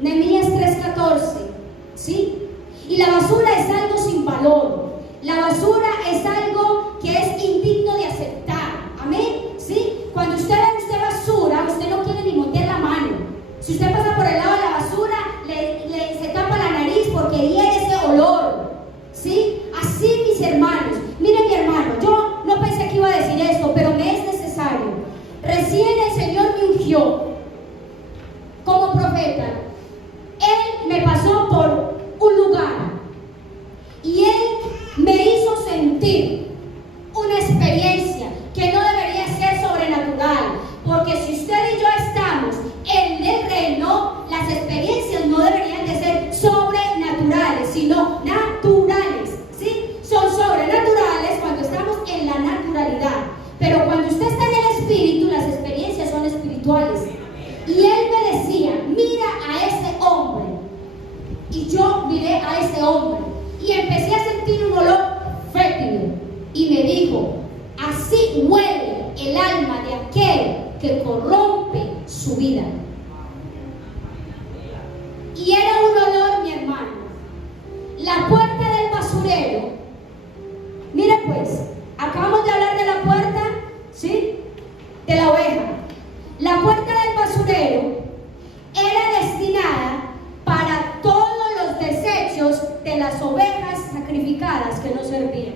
Nehemías 3:14, ¿sí? Y la basura es algo sin valor. La basura es algo que es indigno de aceptar. Amén. ¿Sí? Cuando usted ve basura, usted no quiere ni meter la mano. Si usted pasa por el lado de la basura, se tapa la nariz porque hiere ese olor. ¿Sí? Así, mis hermanos. Mire, mi hermano, yo no pensé que iba a decir esto, pero me es necesario. Recién el Señor me ungió como profeta. Él me pasó por un lugar y Él me hizo sentir una experiencia que no debería ser sobrenatural, porque si usted y yo estamos en el reino, las experiencias no deberían de ser sobrenaturales, sino naturales, ¿sí? Son sobrenaturales cuando estamos en la naturalidad, pero cuando usted está en el espíritu, las experiencias son espirituales. Y Él me decía, mira a ese hombre. Y yo miré a ese hombre y empecé a sentir un olor fétido. Y me dijo, así huele el alma de aquel que corrompe su vida. Y era un olor, mi hermano. La puerta del basurero. Mire pues, acabamos de hablar de la puerta, ¿sí? De la oveja. La puerta del basurero era destinada para todos los desechos de las ovejas sacrificadas que no servían.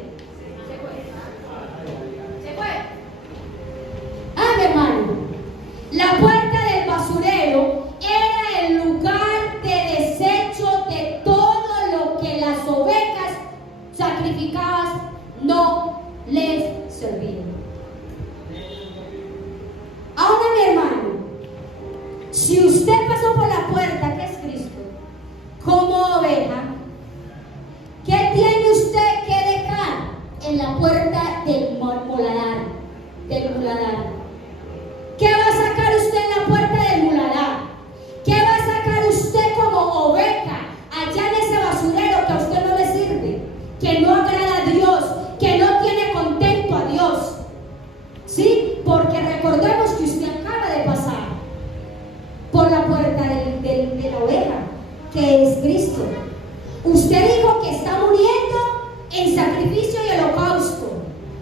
¿Se fue? Ah, mi hermano. La puerta del basurero era el lugar de desecho de todo lo que las ovejas sacrificadas no les servían. Ahora, mi hermano, si usted pasó por la puerta que es Cristo como oveja, ¿qué tiene usted que dejar en la puerta del muladar? ¿Qué va a sacar usted en la puerta del muladar? ¿Qué va a sacar usted como oveja allá en ese basurero que a usted no le sirve, que no agrada a Dios, que no tiene contento a Dios? ¿Sí? Porque recordemos que usted acaba de pasar por la puerta de la oveja, que es Cristo. Usted dijo que está muriendo en sacrificio y holocausto.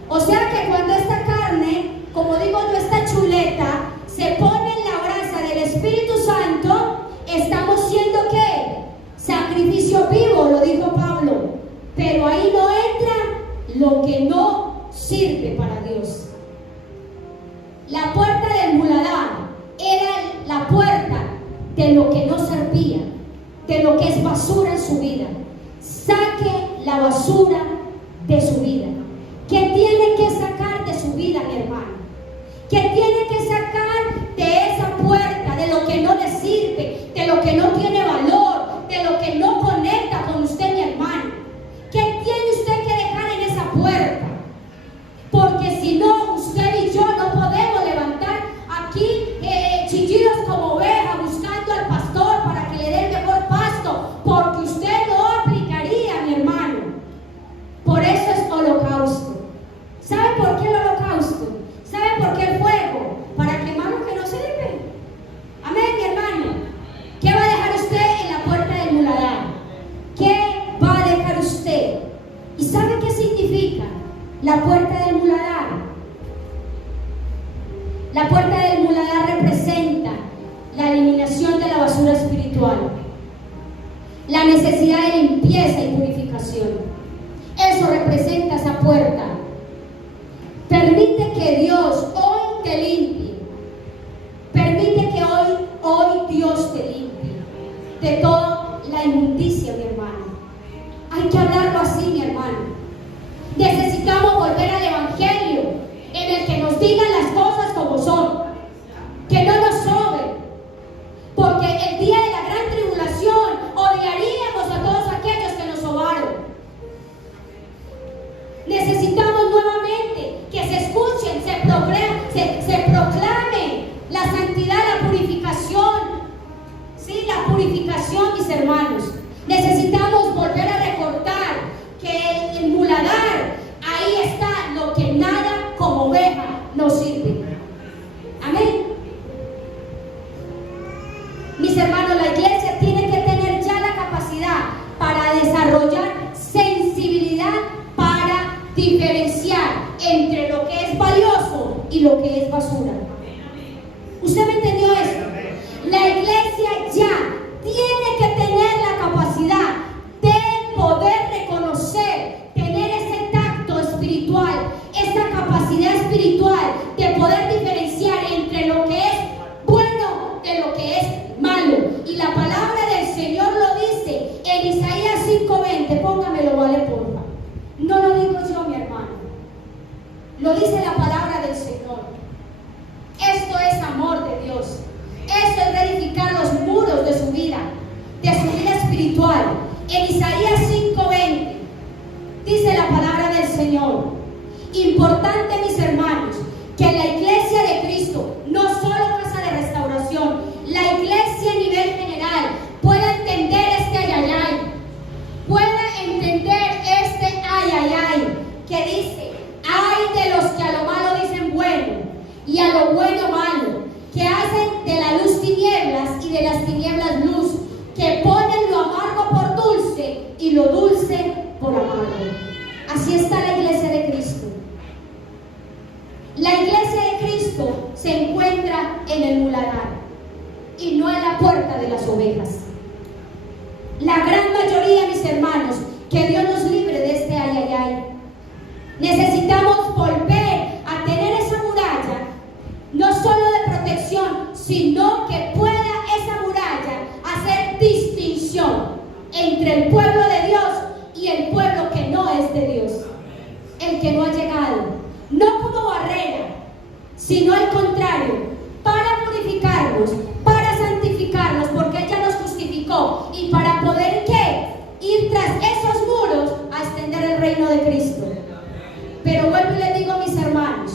O sea que cuando esta carne, como digo yo, esta chuleta, se pone en la brasa del Espíritu Santo, estamos siendo ¿qué? Sacrificio vivo, lo dijo Pablo. Pero ahí no entra lo que no sirve para Dios. La puerta del muladar era la puerta de lo que no servía, de lo que es basura en su vida. Saque la basura de su vida. ¿Qué tiene que sacar de su vida, mi hermano? ¿Qué tiene que sacar de esa puerta, de lo que no le sirve, de lo que no tiene valor, de lo que no conecta con usted, mi hermano? ¿Qué tiene usted que dejar en esa puerta? Porque si no, usted y yo no podemos levantar aquí chillidos como ovejas buscando al pastor para que le dé el mejor pasto, porque usted no aplicaría, mi hermano. Por eso es holocausto. ¿Sabe por qué el holocausto? ¿Sabe por qué el fuego? Para quemar lo que no sirve. Amén, mi hermano. ¿Qué va a dejar usted en la puerta del muladar? ¿Qué va a dejar usted? ¿Y sabe qué significa la puerta del muladar? La puerta del muladar representa la eliminación de la basura espiritual, la necesidad de limpieza y purificación. purificación. Eso representa esa puerta. Permite que Dios hoy te limpie. Permite que hoy Dios te limpie de toda la inmundicia, mi hermano. Hay que hablarlo así, mi hermano. Necesitamos volver al Evangelio en el que nos digan las cosas como son, que no nos soben, porque el día de la gran tribulación odiaríamos a todos aquellos que nos sobaron. Necesitamos nuevamente que se escuchen, se proclame la santidad, la purificación. Sí, la purificación, mis hermanos. Necesitamos volver a recordar que el muladar, ahí está lo que nada como oveja nos sirve. Amén. Mis hermanos, la iglesia tiene que tener ya la capacidad para desarrollar sensibilidad para diferenciar entre lo que es valioso y lo que es basura. ¿Usted me entendió esto? La iglesia ya tiene que tener la capacidad de poder reconocer, tener ese tacto espiritual, esa capacidad espiritual de poder diferenciar entre lo que es bueno de lo que es malo. Y la palabra del Señor lo dice en Isaías 5:20. Póngamelo, vale, porfa. No lo digo yo, mi hermano. Lo dice la palabra del Señor. Esto es amor de Dios. Esto es reedificar los muros de su vida espiritual. En Isaías 5:20 dice la palabra del Señor. Importante, mis hermanos, que la iglesia de Cristo, no solo casa de restauración, la iglesia a nivel general, pueda entender este ayayay, pueda entender este ayayay, que dice: ay de los que a lo malo dicen bueno y a lo bueno malo, que hacen de la luz tinieblas y de las tinieblas luz, que ponen lo amargo por dulce y lo dulce por amargo. Así está la iglesia de Cristo. La iglesia de Cristo se encuentra en el muladar y no en la puerta de las ovejas. La gran mayoría, mis hermanos, que Dios nos libre de este ayayay. Necesitamos volver a tener esa muralla, no solo de protección, sino que pueda esa muralla hacer distinción entre el pueblo de Dios y el pueblo que no es de Dios, el que no ha llegado, no como barrera, sino al contrario, para purificarnos, para santificarnos, porque ella nos justificó, y para poder ¿qué? Ir tras esos muros a extender el reino de Cristo. Pero vuelvo y les digo, mis hermanos,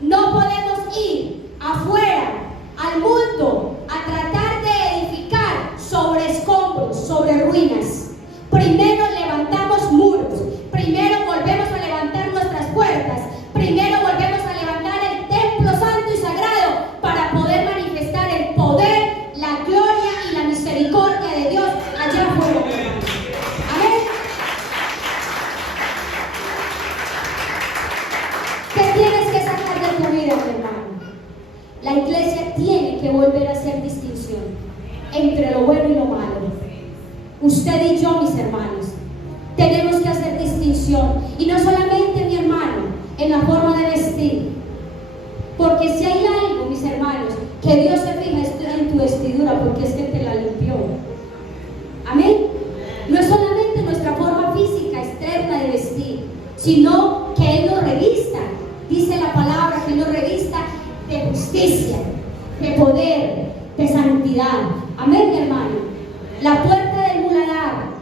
no podemos ir afuera al mundo a tratar de edificar sobre escombros, sobre ruinas. Primero levantamos muros, primero volvemos a levantar nuestras puertas, primero volvemos a levantar el templo santo y sagrado para poder manifestar el poder, la gloria y la misericordia de Dios allá afuera. Amén. ¿Qué tienes que sacar de tu vida, mi hermano? La iglesia tiene que volver a hacer distinción entre lo bueno y lo malo. Usted y yo, mis hermanos, tenemos que hacer distinción. Y no solamente, mi hermano, en la forma de vestir. Porque si hay algo, mis hermanos, que Dios se fija en tu vestidura, porque es que te la limpió. Amén. No es solamente nuestra forma física externa de vestir, sino que Él nos revista. Dice la palabra que Él nos revista de justicia, de poder, de santidad. Amén, mi hermano. La puerta del muladar.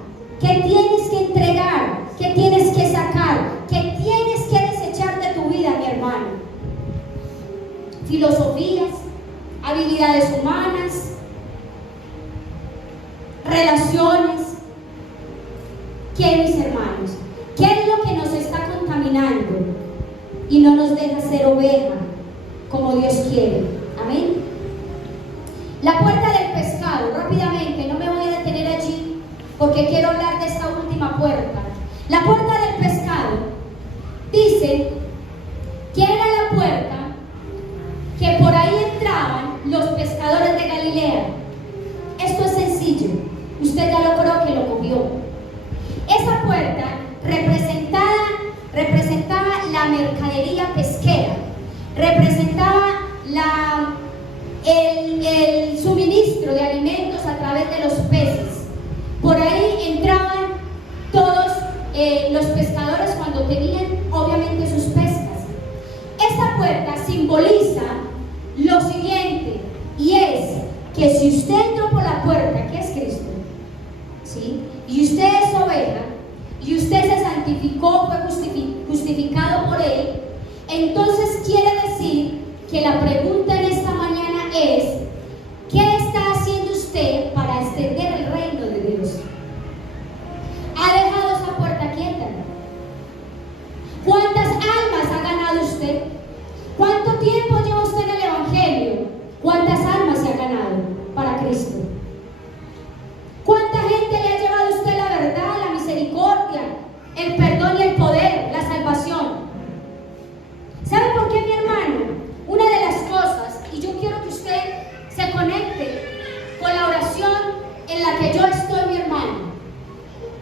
¿Qué tienes que entregar? ¿Qué tienes que sacar? ¿Qué tienes que desechar de tu vida, mi hermano? Filosofías, habilidades humanas, relaciones. ¿Qué, mis hermanos? ¿Qué es lo que nos está contaminando y no nos deja ser oveja como Dios quiere? Amén. La puerta del pescado, rápidamente, no me voy a detener allí porque quiero hablar de esta última puerta. La puerta del pescado dice que era la puerta que por ahí entraban los pescadores de Galilea. Esto es sencillo, usted ya lo creo que lo copió. Esa puerta mercadería pesquera, representaba el suministro de alimentos a través de los peces. Por ahí entraban todos los pescadores cuando tenían obviamente sus pescas. Esta puerta simboliza lo siguiente, y es que si usted entró por la puerta, que es Cristo, ¿sí?, y usted es oveja, y usted se santificó, fue justificado por Él, entonces quiere decir que la pregunta en esta mañana es: ¿qué está haciendo usted para extender el reino de Dios? ¿Ha dejado esa puerta quieta? ¿Cuántas almas ha ganado usted? ¿Cuánto tiempo lleva usted en el Evangelio? ¿Cuántas almas se ha ganado para Cristo? ¿Cuánta gente le ha llevado a usted la verdad, la misericordia, el perdón y el poder, la salvación? ¿Sabe por qué, mi hermano? Una de las cosas, y yo quiero que usted se conecte con la oración en la que yo estoy, mi hermano.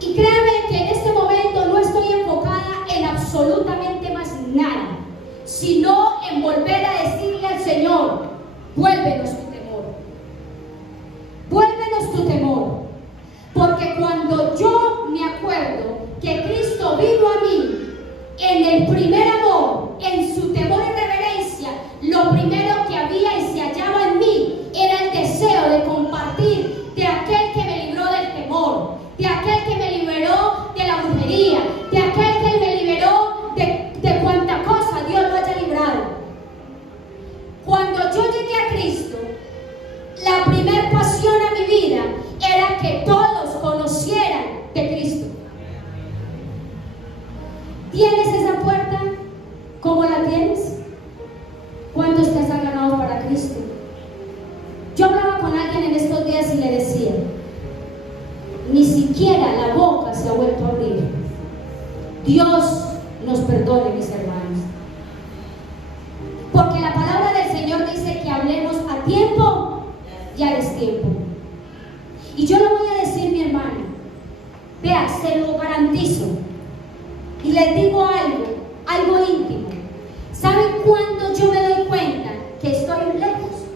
Y créame que en este momento no estoy enfocada en absolutamente más nada, sino en volver a decirle al Señor: vuélvenos tu temor. Vuélvenos tu temor. Porque cuando yo me acuerdo que Cristo vino a mí en el primer amor, en su temor y reverencia, lo primero que había y se hallaba en mí era el deseo de compartir de aquel que me libró del temor, de aquel que me liberó de la brujería, de aquel que me liberó de cuanta cosa Dios lo haya librado. Cuando yo llegué a Cristo, la primer pasión a mi vida era que todos conocieran de Cristo. ¿Tienes esa puerta? ¿Cómo la tienes? ¿Cuántos te has ganado para Cristo? Yo hablaba con alguien en estos días y le decía: ni siquiera la boca se ha vuelto a abrir. Dios nos perdone, mis hermanos. Porque la palabra del Señor dice que hablemos a tiempo y a destiempo. Y yo lo voy a decir, mi hermano, vea, se lo garantizo. Y les digo algo íntimo. ¿Saben cuándo yo me doy cuenta que estoy lejos?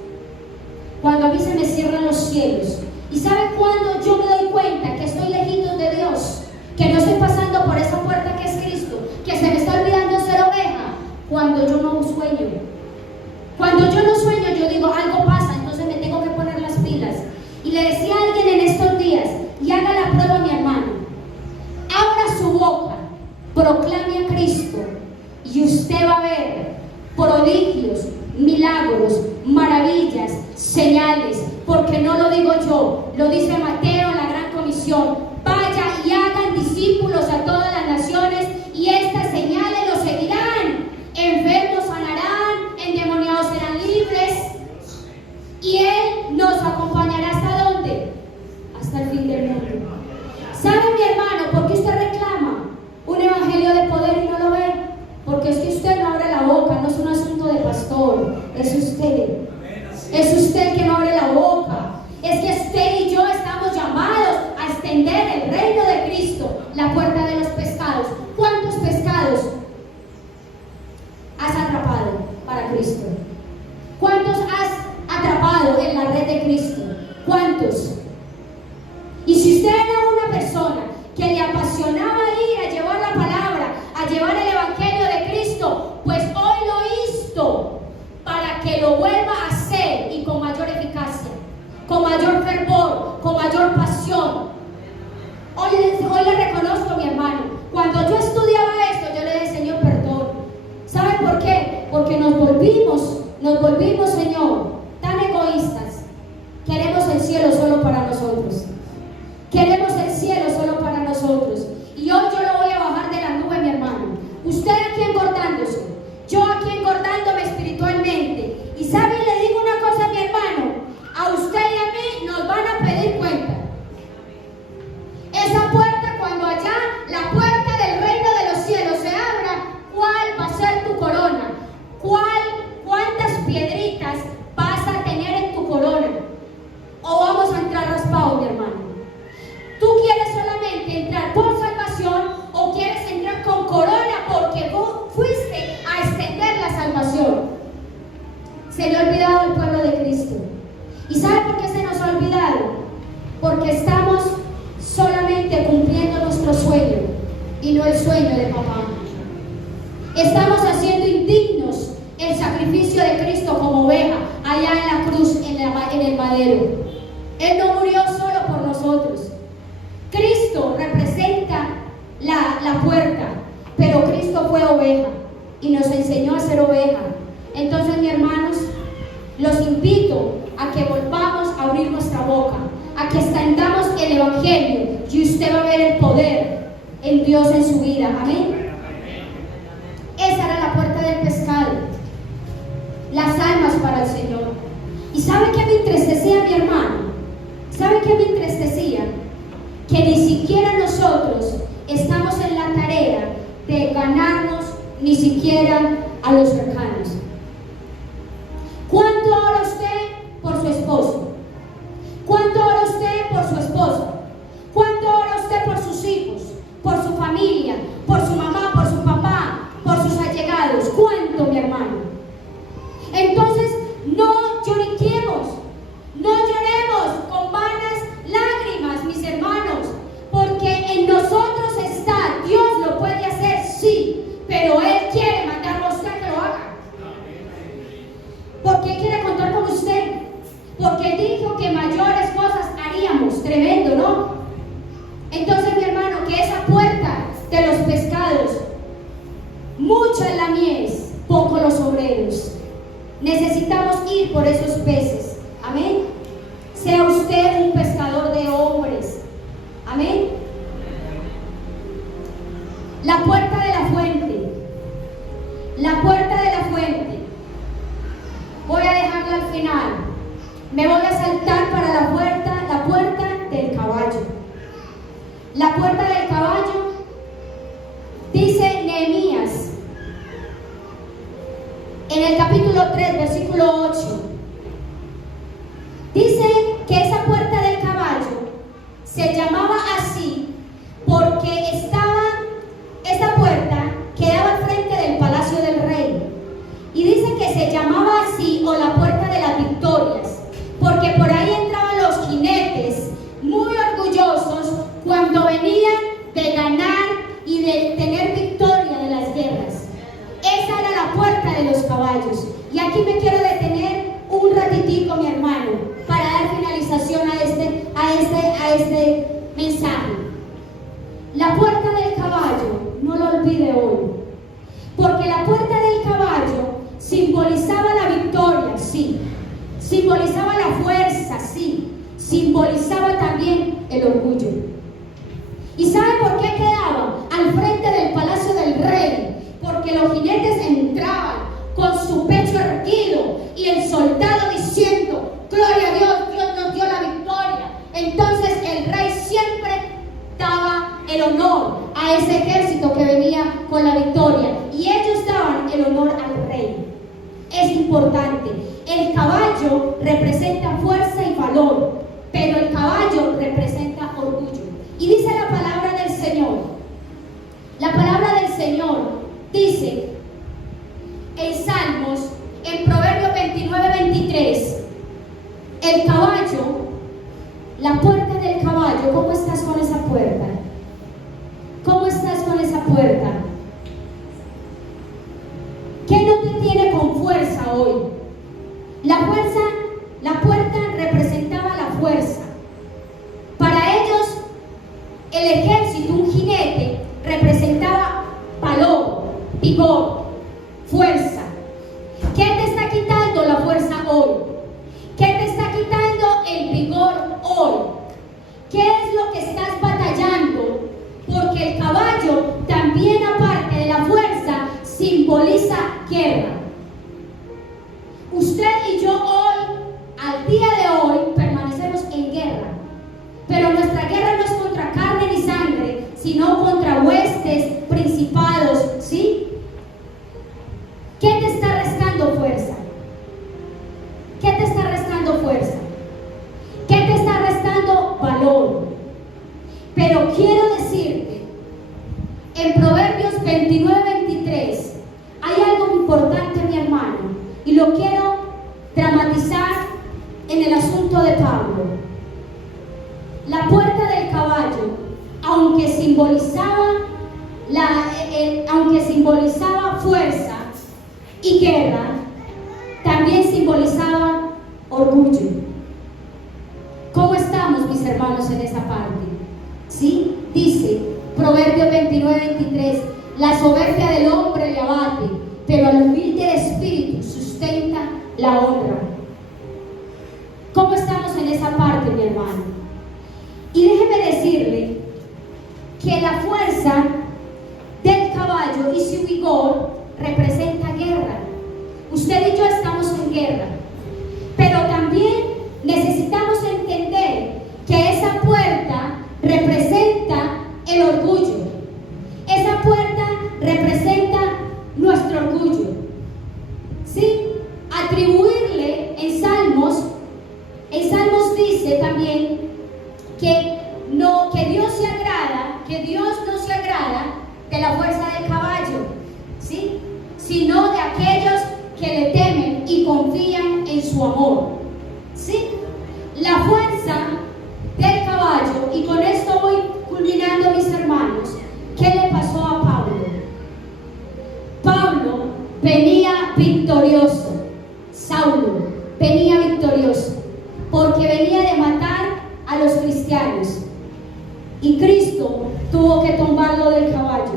Cuando a mí se me cierran los cielos. ¿Y saben cuándo yo me doy cuenta que estoy lejito de Dios? Que no estoy pasando por esa puerta que es Cristo, que se me está olvidando ser oveja. Cuando yo no sueño. Cuando yo no sueño, yo digo: algo pasa, entonces me tengo que poner las pilas. Y le decía a alguien en estos días, y haga la prueba, mi hermano: abra su boca, proclame a Cristo, y usted va a ver prodigios, milagros, maravillas, señales. Porque no lo digo yo, lo dice Mateo en la Gran Comisión: vaya y hagan discípulos a todas las naciones, y estas señales los seguirán. Enfermos sanarán, endemoniados serán libres, y Él nos acompañará ¿hasta dónde? Hasta el fin del mundo. ¿Sabe, mi hermano, por qué usted reclama un evangelio de poder y no lo ve? Porque es que usted no abre la boca. No es un asunto de pastor, es usted. Es usted que no abre la boca. Es que usted y yo estamos llamados a extender el reino de Cristo, la puerta de los pescados. ¿Cuántos pescados has atrapado para Cristo? ¿Cuántos has atrapado en la red de Cristo? ¿Cuántos? Y si usted era una persona que le apasionaba ir a llevar la palabra, a llevar el evangelio de Cristo, pues hoy lo insto para que lo vuelva a hacer, y con mayor eficacia, con mayor fervor, con mayor pasión. Hoy le reconozco, mi hermano, cuando yo estudiaba esto, yo le dije: Señor, perdón. ¿Sabe por qué? Porque nos volvimos, Señor, tan egoístas. Queremos el cielo solo para nosotros. Queremos el cielo solo para nosotros. Y hoy yo lo voy a bajar de la nube, mi hermano. Usted aquí engordándose, yo aquí engordándome espiritualmente. Y sabe, le digo una cosa, mi hermano: a usted y a mí nos van a pedir cuenta. Esa puerta, cuando allá la puerta del reino de los cielos se abra, ¿cuál va a ser tu corona? ¿Cuántas piedritas vas a tener en tu corona? ¿O vamos a entrar raspados, mi hermano? Se le ha olvidado al pueblo de Cristo. ¿Y sabe por qué se nos ha olvidado? Porque estamos solamente cumpliendo nuestro sueño y no el sueño de papá. Estamos haciendo indignos el sacrificio de Cristo como oveja allá en la cruz, en el madero. Él no murió solo por nosotros. Cristo representa la puerta, pero Cristo fue oveja y nos enseñó a ser oveja. Entonces, mis hermanos, los invito a que volvamos a abrir nuestra boca, a que extendamos el Evangelio, y usted va a ver el poder en Dios en su vida. Amén. Esa era la puerta del pescado, las almas para el Señor. ¿Y sabe qué me entristecía, mi hermano? ¿Sabe qué me entristecía? Que ni siquiera nosotros estamos en la tarea de ganarnos ni siquiera a los cercanos. ¿Cuánto ora usted por su esposo? ¿Cuánto ora usted por su esposa? ¿Cuánto ora usted por sus hijos, por su familia, por su mamá, por su papá, por sus allegados? ¿Cuánto, mi hermano? Entonces, no lloriquemos, no lloremos con vanas lágrimas, mis hermanos, porque en nosotros está. Dios lo puede hacer, sí, pero Él quiere mandarlo a usted que lo haga. Porque quiere contar con usted, porque dijo que mayores cosas haríamos. Tremendo, ¿no? Entonces, mi hermano, que esa puerta de los pescados, mucha es la mies, poco los obreros. Necesitamos ir por esos peces. Amén. Sea usted un pescador de hombres. Amén. La puerta de la fuente. La puerta de la fuente. Voy a dejarla al final. Me voy a saltar para la puerta del caballo. La puerta del caballo, dice Nehemías, en el capítulo 3, versículo 8. Dice que esa puerta del caballo se llamaba así porque esa puerta quedaba al frente del palacio del rey. Y dice que se llamaba así, o la puerta de las victorias, porque por ahí entraban los jinetes muy orgullosos cuando venían de ganar y de tener victoria de las guerras. Esa era la puerta de los caballos. Y aquí me quiero detener un ratitico, mi hermano, para dar finalización a este mensaje. La puerta del caballo, no lo olvide hoy, porque la puerta del caballo simbolizaba la victoria, sí, simbolizaba la fuerza, sí, simbolizaba también el orgullo. ¿Y sabe por qué quedaba al frente del palacio del rey? Porque los jinetes entraban con su pecho erguido y el soldado diciendo: gloria a Dios, Dios nos dio la victoria. Entonces el rey siempre daba el honor a ese ejército que venía con la victoria, y ellos daban el honor al rey. Es importante. El caballo representa fuerza y valor, pero el caballo representa orgullo. Y dice la palabra del Señor. La palabra del Señor dice en Salmos, en Proverbios 29-23, el caballo, la puerta del caballo. ¿Cómo estás con esa puerta? ¿Cómo estás con esa puerta? ¿Qué no te tiene con fuerza hoy? La puerta representaba la fuerza. Para ellos, el ejército, un jinete, representaba valor, vigor, fuerza. ¿Qué te está quitando la fuerza hoy? ¿Qué te está quitando el vigor hoy? ¿Qué es lo que estás batallando? Porque el caballo también, aparte de la fuerza, simboliza guerra. Usted y yo hoy, al día de hoy, permanecemos en guerra. Pero nuestra guerra no es contra carne ni sangre, sino contra huestes, principados, ¿sí? ¿Qué te está restando fuerza? ¿Qué te está restando fuerza? ¿Qué te está restando valor? Pero quiero decirte, en Proverbios 29-23, hay algo importante, mi hermano, y lo quiero Pablo, la puerta del caballo, aunque simbolizaba fuerza y guerra, también simbolizaba orgullo. ¿Cómo estamos, mis hermanos, en esa parte? ¿Sí? Dice Proverbios 29:23, la soberbia del hombre le abate, pero al humilde de espíritu sustenta la honra. ¿Cómo estamos en esa parte, mi hermano? Y déjeme decirle que la fuerza del caballo y su vigor representa guerra. Usted y yo estamos en guerra, pero también necesitamos entender que esa puerta representa el orgullo. Esa puerta representa nuestro orgullo. ¿Sí? Atribuirle en Salmos dice también que Dios no se agrada de la fuerza del caballo, ¿sí? Sino de aquellos que le temen y confían en su amor, ¿sí? La fuerza del caballo, y con esto voy culminando, mis hermanos. ¿Qué le pasó a Pablo? Pablo venía victorioso, Saulo venía victorioso, porque venía de matar a los cristianos, y Cristo tuvo que tumbarlo del caballo.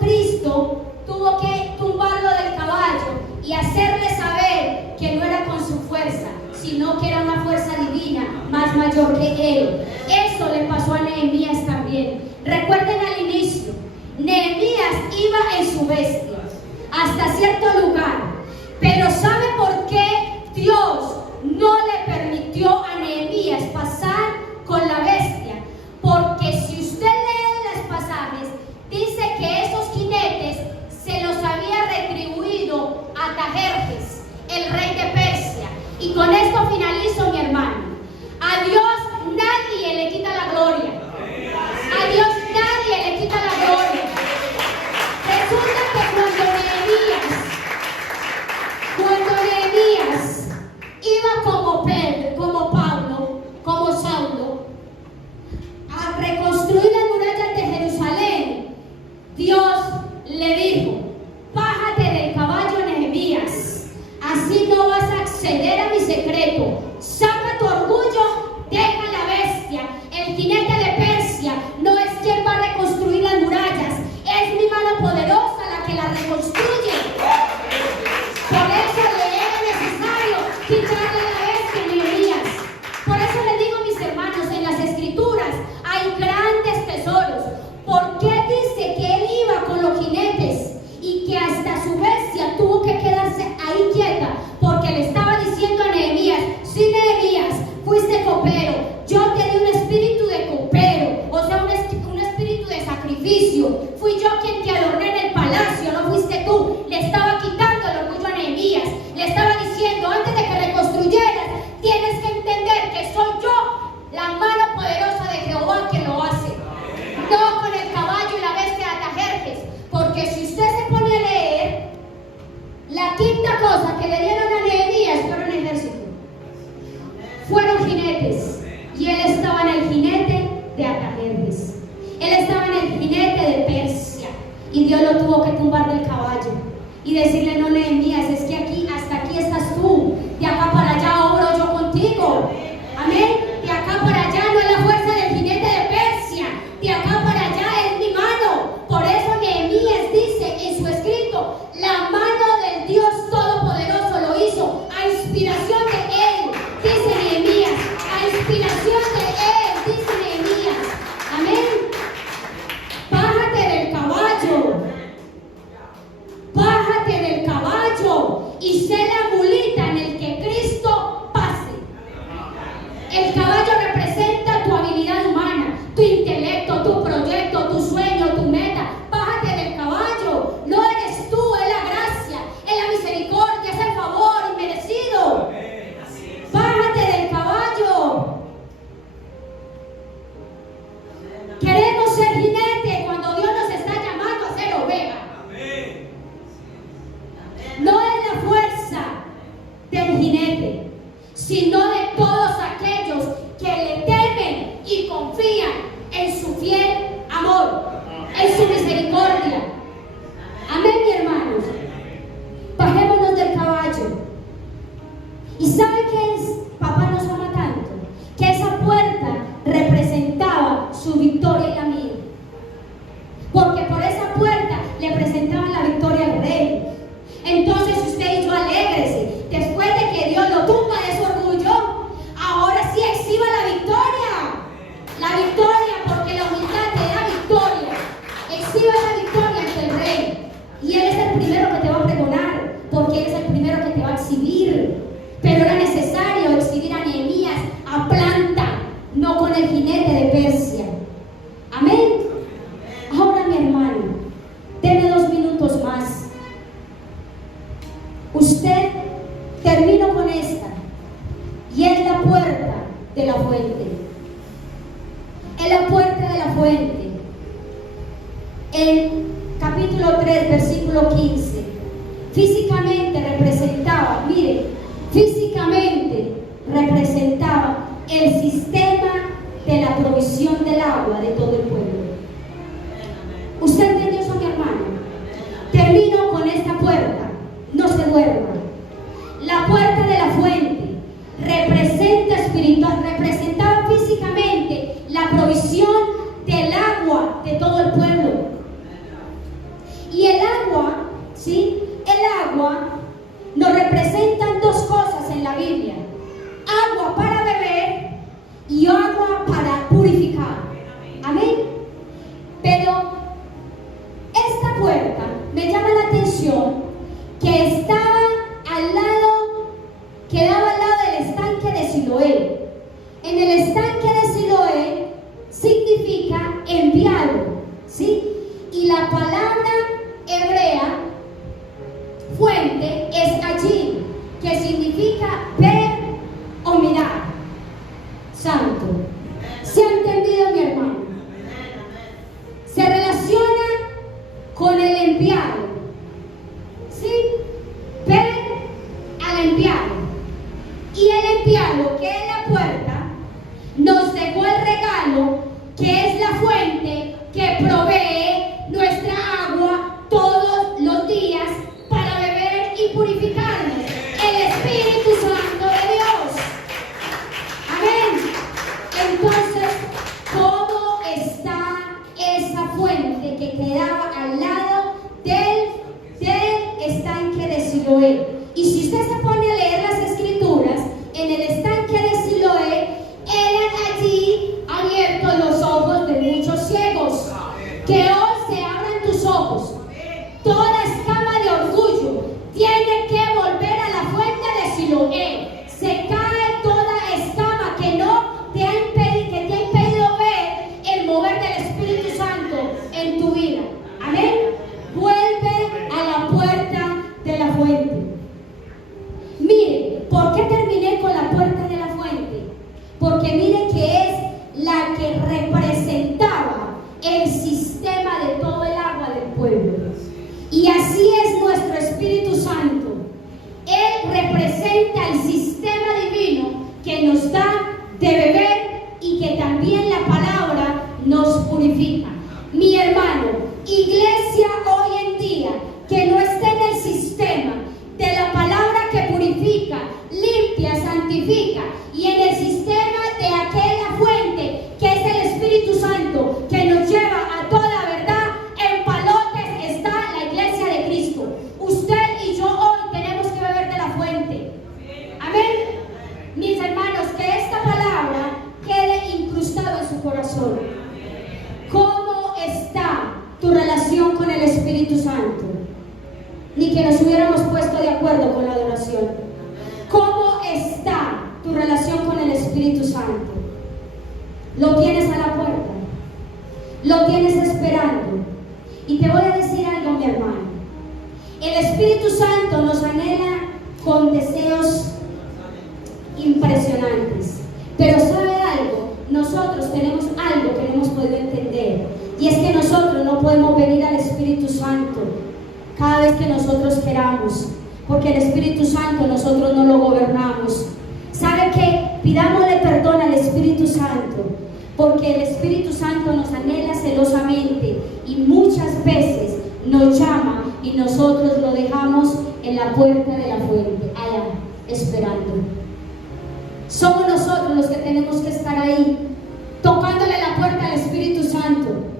Cristo tuvo que tumbarlo del caballo y hacerle saber que no era con su fuerza, sino que era una fuerza divina más mayor que él. Eso le pasó a Nehemías también. Recuerden al inicio, Nehemías iba en su bestia hasta cierto lugar, pero ¿sabe por qué Dios no le permitió a Nehemías pasar con la bestia? Porque si usted lee los pasajes, dice que esos jinetes se los había retribuido a Artajerjes, el rey de Persia. Y con esto finalizo, mi hermano. A Dios nadie le quita la gloria. A Dios nadie le quita la gloria. Resulta que cuando Nehemías iba como Pedro, como Pablo, como Saulo, a reconstruir las murallas de Jerusalén, Dios le dijo: bájate del caballo, Nehemías, así no vas a acceder a mi secreto. Saca tu orgullo, deja la bestia. El jinete de Persia no es quien va a reconstruir las murallas, es mi mano poderosa la que la reconstruye. Por eso le era necesario quitarle la bestia a Nehemías. Por eso les digo, mis hermanos, en las escrituras hay grandes tesoros. ¿Por qué dice que él iba con los jinetes y que hasta su bestia tuvo que quedarse ahí quieta? Porque le estaba diciendo a Nehemías: sí, Nehemías, fuiste copero, yo te di un espíritu de copero, o sea, un espíritu de sacrificio. Fui yo quien te adorné en el palacio, no fuiste tú. Le estaba quitando el orgullo a Nehemías. Le estaba diciendo: antes de que reconstruyeras, tienes que entender que soy yo, la mano poderosa de Jehová, que lo hace. No con el caballo y la bestia de Artajerjes. Porque si usted se pone a leer, la quinta cosa que le dieron a Nehemías fueron ejército. Fueron jinetes. Y él estaba en el jinete de Artajerjes. Él estaba en el jinete de Persia. Y Dios lo tuvo que tumbar del caballo y decirle: no, Nehemías, es que aquí, hasta aquí estás tú. De acá para allá obro yo contigo. Amén. De acá para allá no es la fuerza del jinete de Persia. De acá para allá es mi mano. Por eso Nehemías dice en su escrito: la mano del Dios Todopoderoso lo hizo a inspiración de él, dice Nehemías. A inspiración de él, dice Nehemías. Amén. Bájate del caballo. Bájate del caballo y sé la versículo 15. Físicamente representaba, mire, físicamente representaba el sistema de la provisión del agua de todo el pueblo. ¿Usted entendió eso, mi hermano? Termino con esta puerta, no se duerma. La puerta de la fuente representaba físicamente la provisión del agua de todo el pueblo. Y el agua, ¿sí? El agua nos representan dos cosas en la Biblia: agua para beber y agua para purificar. Amén. Pero esta puerta me llama la atención que estaba al lado, quedaba al lado del estanque de Siloé. En el estanque de Siloé significa enviado, ¿sí? Y la palabra hebrea fuente es allí, que significa ver o mirar. Santo. ¿Se ha entendido, mi hermano? Se relaciona con el enviado, ¿sí? Ver al enviado. Y el enviado, que es la puerta, nos dejó el regalo, que es la fuente que provee nuestra agua todos los días para beber y purificarnos. El Espíritu Santo de Dios. Amén. Entonces, ¿cómo está esa fuente que quedaba al lado del estanque de Siloé? Y si usted se pone a leer las escrituras, en el estanque de Siloé eran allí abiertos los ojos de muchos ciegos. Que hoy se abran tus ojos. Toda escama de orgullo tiene que volver a la fuente de Siloé. Se cae toda escama que no te ha impedido ver el mover del Espíritu Santo en tu vida. Amén. Vuelve a la puerta de la fuente. Mire, ¿por qué terminé con la puerta de la fuente? Porque mire que es la que representaba el sistema de todo el agua del pueblo. Y así es nuestro Espíritu Santo. Él representa el sistema divino que nos da de beber y que también la palabra nos purifica. Mi hermano, iglesia hoy en día que no esté en el sistema de la palabra que purifica, limpia, santifica, y en el sistema de aquella fuente que es el Espíritu Santo que nos lleva a toda verdad, en palotes está la iglesia de Cristo. Usted y yo hoy tenemos que beber de la fuente. Amén. Mis hermanos, que esta palabra quede incrustado en su corazón. ¿Cómo está tu relación con el Espíritu Santo? Ni que nos hubiéramos puesto de acuerdo con la adoración. ¿Cómo está tu relación con el Espíritu Santo? ¿Lo tienes a la puerta? ¿Lo tienes esperando? Y te voy a decir algo, mi hermano. El Espíritu Santo nos anhela con deseos impresionantes. Pero ¿sabe algo? Nosotros tenemos algo que no hemos podido entender. Y es que nosotros no podemos venir al Espíritu Santo cada vez que nosotros queramos, porque el Espíritu Santo nosotros no lo gobernamos. ¿Sabe qué? Pidámosle perdón al Espíritu Santo, porque el Espíritu Santo nos anhela celosamente y muchas veces nos llama y nosotros lo dejamos en la puerta de la fuente, allá, esperando. Somos nosotros los que tenemos que estar ahí, tocándole la puerta al Espíritu Santo.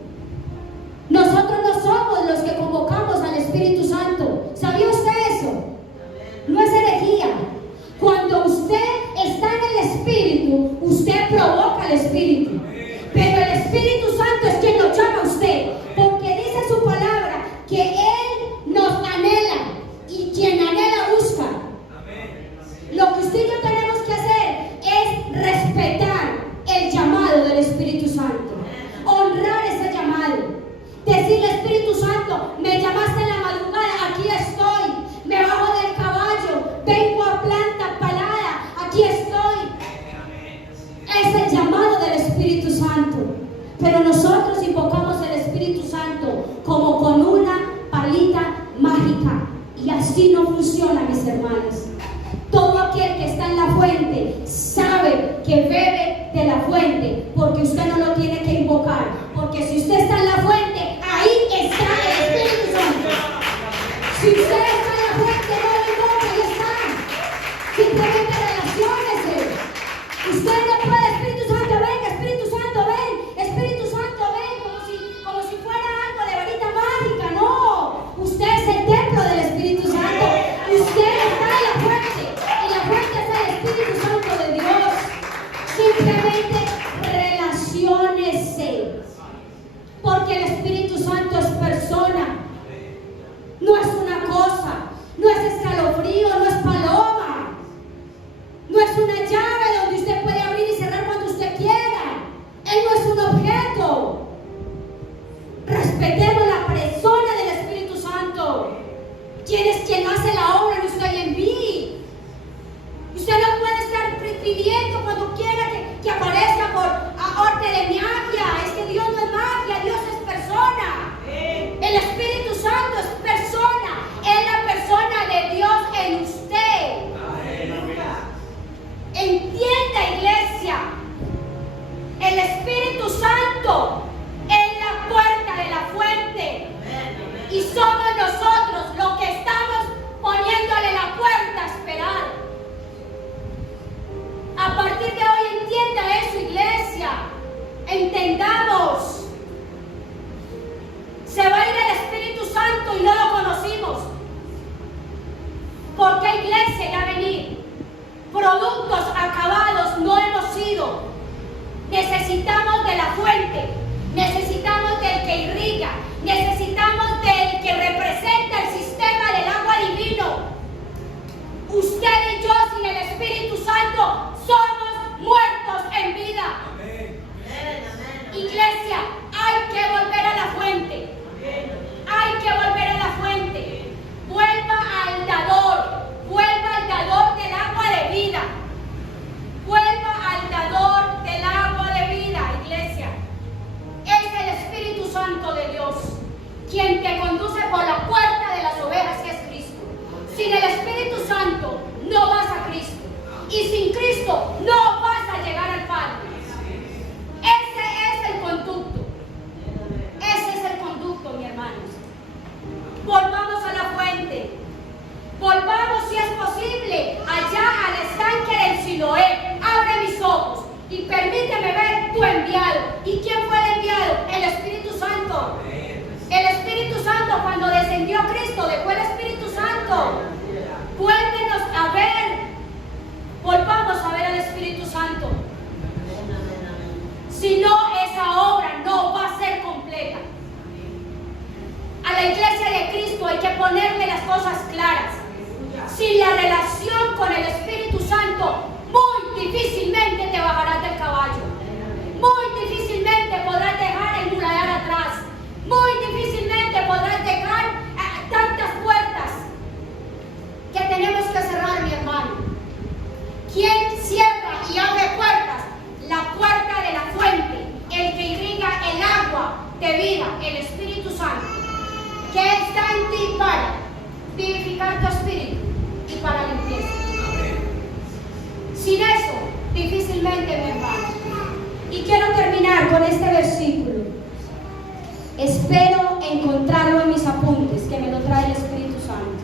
Nosotros no somos los que convocamos al Espíritu Santo. ¿Sabía usted eso? No es herejía. Cuando usted está en el Espíritu, usted provoca al Espíritu. Pero el Espíritu Santo es quien lo llama a usted, porque dice su palabra que Él nos anhela y quien anhela busca. Lo que usted y yo tenemos que hacer es respetar el llamado del Espíritu Santo. Porque si usted está en la fuente, ahí está el Espíritu Santo. Si usted está en la fuente, no le importa, ahí está. Simplemente relaciónese. Usted no puede, Espíritu Santo, venga, Espíritu Santo, ven, Espíritu Santo, ven, como si fuera algo de varita mágica. No, usted es el templo del Espíritu Santo. Usted está en la fuente, y la fuente es el Espíritu Santo de Dios. Simplemente relaciónese, porque el Espíritu Santo es persona, no es una cosa, no es escalofrío, no es paloma, no es una llave donde usted puede abrir y cerrar cuando usted quiera. Él no es un objeto. Respetemos la persona del Espíritu Santo. ¿Quién es quien hace la obra en usted y en mí? Usted no puede estar pidiendo cuando quiera que aparezca por arte de magia. Es que Dios no es magia, Dios es persona. El Espíritu Santo es persona, es la persona de Dios en usted. Entienda, iglesia, el Espíritu Santo es la puerta de la fuente y somos nosotros los que estamos poniéndole la puerta a esperar. A partir de hoy entienda eso, iglesia. Entendamos. Se va a ir el Espíritu Santo y no lo conocimos. Porque iglesia ya venir. Productos acabados no hemos sido. Necesitamos de la fuente. Necesitamos del que irriga. Necesitamos del que representa el sistema del agua divino. Usted y yo sin el Espíritu Santo somos muertos en vida. Iglesia, hay que volver a la fuente. Hay que volver a la fuente. Vuelva al dador del agua de vida. Vuelva al dador del agua de vida, iglesia. Es el Espíritu Santo de Dios quien te conduce por la puerta de las ovejas, que es Cristo. Sin el Espíritu Santo no vas a Cristo. Y sin Cristo no vas a llegar al Padre. Ese es el conducto. Ese es el conducto, mis hermanos. Volvamos a la fuente. Volvamos, si es posible, allá al estanque del Siloé. Abre mis ojos y permíteme ver tu enviado. ¿Y quién fue el enviado? El Espíritu Santo. El Espíritu Santo, cuando descendió Cristo, dejó el Espíritu Santo. Vuélvenos a ver. Volvamos a ver al Espíritu Santo. Si no, esa obra no va a ser completa. A la iglesia de Cristo hay que ponerle las cosas claras. Sin la relación con el Espíritu Santo, muy difícilmente te bajarás del caballo. Muy difícilmente podrás dejar el muladar atrás. Muy difícilmente podrás dejar tantas puertas que tenemos que cerrar, mi hermano. ¿Quién cierra y abre puertas? La puerta de la fuente, el que irriga el agua de vida, el Espíritu Santo, que está en ti para vivificar tu espíritu y para limpieza. Sin eso, difícilmente, mi hermano. Y quiero terminar con este versículo. Espero encontrarlo en mis apuntes, que me lo trae el Espíritu Santo.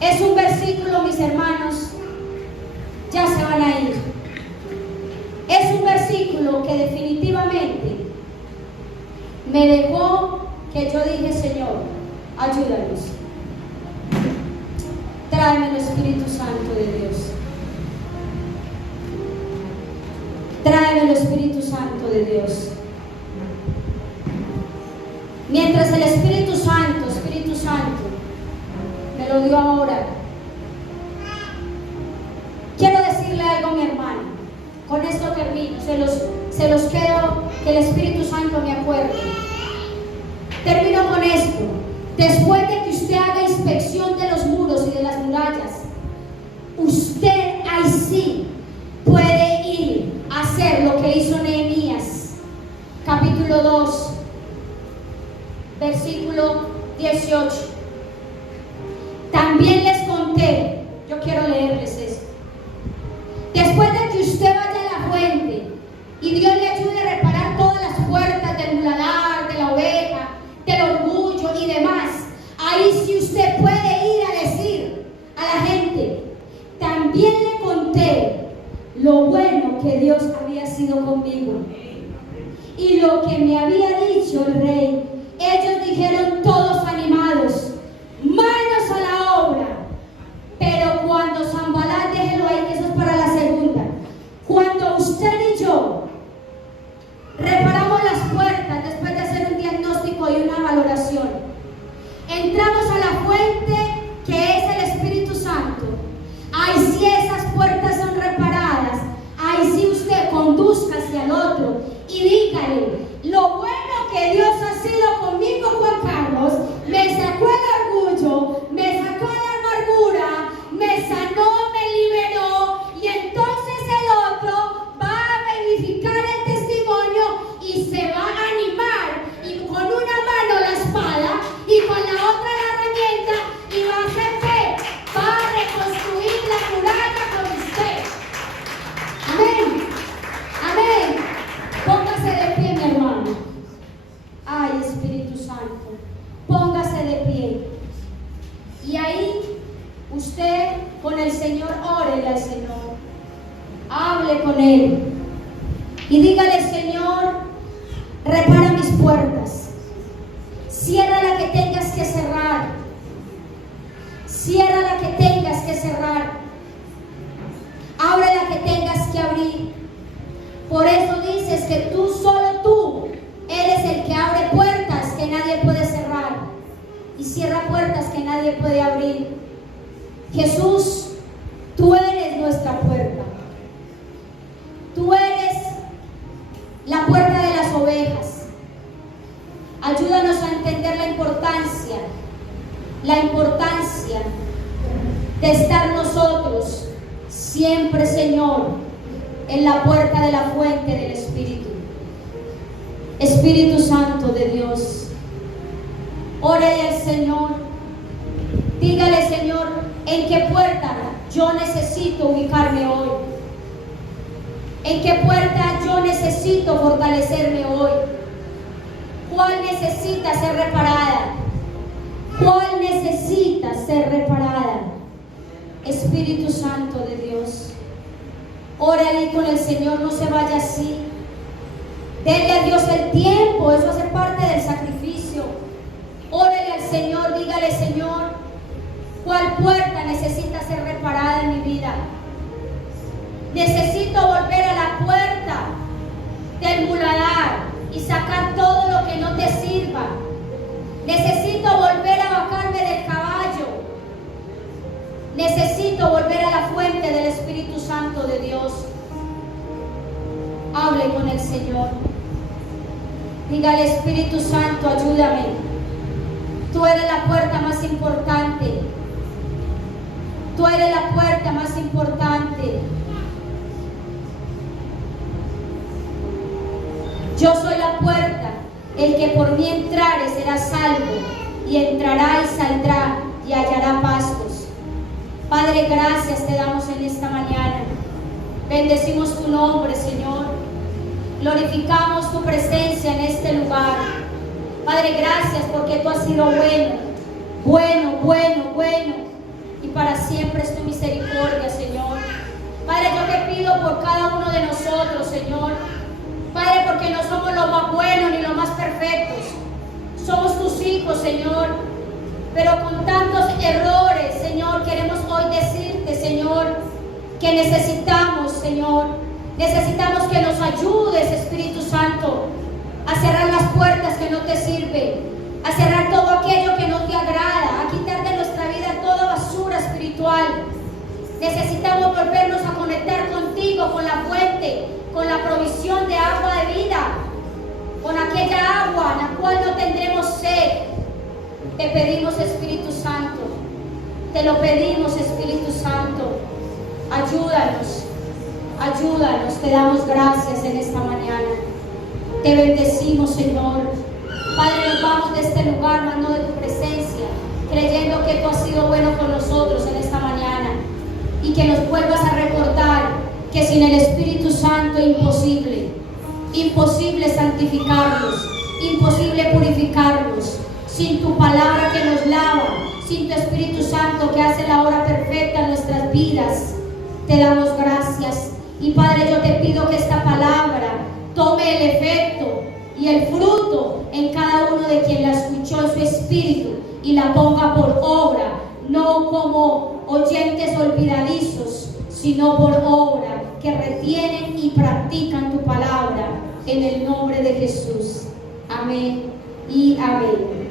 Es un versículo, mis hermanos, ya se van a ir. Es un versículo que definitivamente me dejó que yo dije, Señor, ayúdanos. Tráeme el Espíritu Santo de Dios. Tráeme el Espíritu Santo de Dios. Mientras el Espíritu Santo, me lo dio ahora. Quiero decirle algo, mi hermano. Con esto termino. Se los quiero que el Espíritu Santo me acuerde. Termino con esto. Después de que usted haga inspección de los muros y de las murallas, usted ahí sí puede ir a hacer lo que hizo Nehemías, capítulo 2, versículo 18. También les conté, yo quiero leerles esto. Después de que usted vaya a la fuente y Dios le ayude a reparar todas las puertas Ahí sí usted puede ir a decir a la gente: también le conté lo bueno que Dios había sido conmigo y lo que me había dicho el rey. Ellos dijeron todos animados: manos a la obra. Pero cuando Sanbalat, déjelo ahí que eso es para la segunda, cuando usted y yo reparamos las puertas después de hacer un diagnóstico y una valoración, entramos a la fuente que es el Espíritu Santo, ahí sí esas puertas son reparadas, ahí sí usted conduzca hacia el otro y dígale: lo bueno que Dios ha sido conmigo, Juan Carlos, me sacó el orgullo, me sacó la amargura, me sanó, me liberó, y entonces el otro va a verificar el testimonio y se va a animar, y con una mano la espada y con la otra la herramienta, y va a hacer fe, va a reconstruir la muralla con usted. Amén, amén. Póngase de pie, mi hermano. Ay, Espíritu Santo, póngase de pie. Y ahí usted con el Señor, órele al Señor, hable con Él y dígale: Señor, repara mis puertas, cierra la que tengas que cerrar, cierra la que tengas que cerrar, abre la que tengas que abrir. Por eso dices que tú, solo tú, eres el que abre puertas que nadie puede cerrar y cierra puertas que nadie puede abrir. Jesús, tú eres nuestra puerta. Tú eres la puerta de las ovejas. Ayúdanos a entender la importancia de estar nosotros siempre, Señor, en la puerta de la fuente del Espíritu. Espíritu Santo de Dios, órale al Señor, dígale: Señor, ¿en qué puerta yo necesito ubicarme hoy? ¿En qué puerta yo necesito fortalecerme hoy? ¿Cuál necesita ser reparada? ¿Cuál necesita ser reparada? Espíritu Santo de Dios, órale con el Señor, no se vaya así. Denle a Dios el tiempo, eso hace parte del sacrificio. Órale al Señor, dígale: Señor, ¿cuál puerta necesita ser reparada en mi vida? Necesito volver a la puerta del muladar y sacar todo lo que no te sirva. Necesito volver a bajarme del caballo. Necesito volver a la fuente del Espíritu Santo de Dios. Hable con el Señor. Dígale: Espíritu Santo, ayúdame. Tú eres la puerta más importante. Tú eres la puerta más importante. Yo soy la puerta. El que por mí entrare será salvo, y entrará y saldrá y hallará pastos. Padre, gracias te damos en esta mañana. Bendecimos tu nombre, Señor. Glorificamos tu presencia en este lugar. Padre, gracias porque tú has sido bueno. Y para siempre es tu misericordia, Señor. Padre, yo te pido por cada uno de nosotros, Señor. Padre, porque no somos los más buenos ni los más perfectos. Somos tus hijos, Señor. Pero con tantos errores, Señor, queremos hoy decirte, Señor, que necesitamos, Señor, necesitamos que nos ayudes, Espíritu Santo, a cerrar las puertas que no te sirven, a cerrar todo aquello que no te agrada, a quitar de nuestra vida toda basura espiritual. Necesitamos volvernos a conectar contigo, con la fuente, con la provisión de agua de vida, con aquella agua en la cual no tendremos sed. Te pedimos, Espíritu Santo, te lo pedimos, Espíritu Santo. Ayúdanos, te damos gracias en esta mañana. Te bendecimos, Señor. Padre, nos vamos de este lugar, mas no de tu presencia, creyendo que tú has sido bueno con nosotros en esta mañana, y que nos vuelvas a recordar que sin el Espíritu Santo es imposible santificarnos, imposible purificarnos. Sin tu palabra que nos lava, vidas. Te damos gracias. Y Padre, yo te pido que esta palabra tome el efecto y el fruto en cada uno de quien la escuchó en su espíritu y la ponga por obra, no como oyentes olvidadizos, sino por obra, que retienen y practican tu palabra, en el nombre de Jesús. Amén y amén.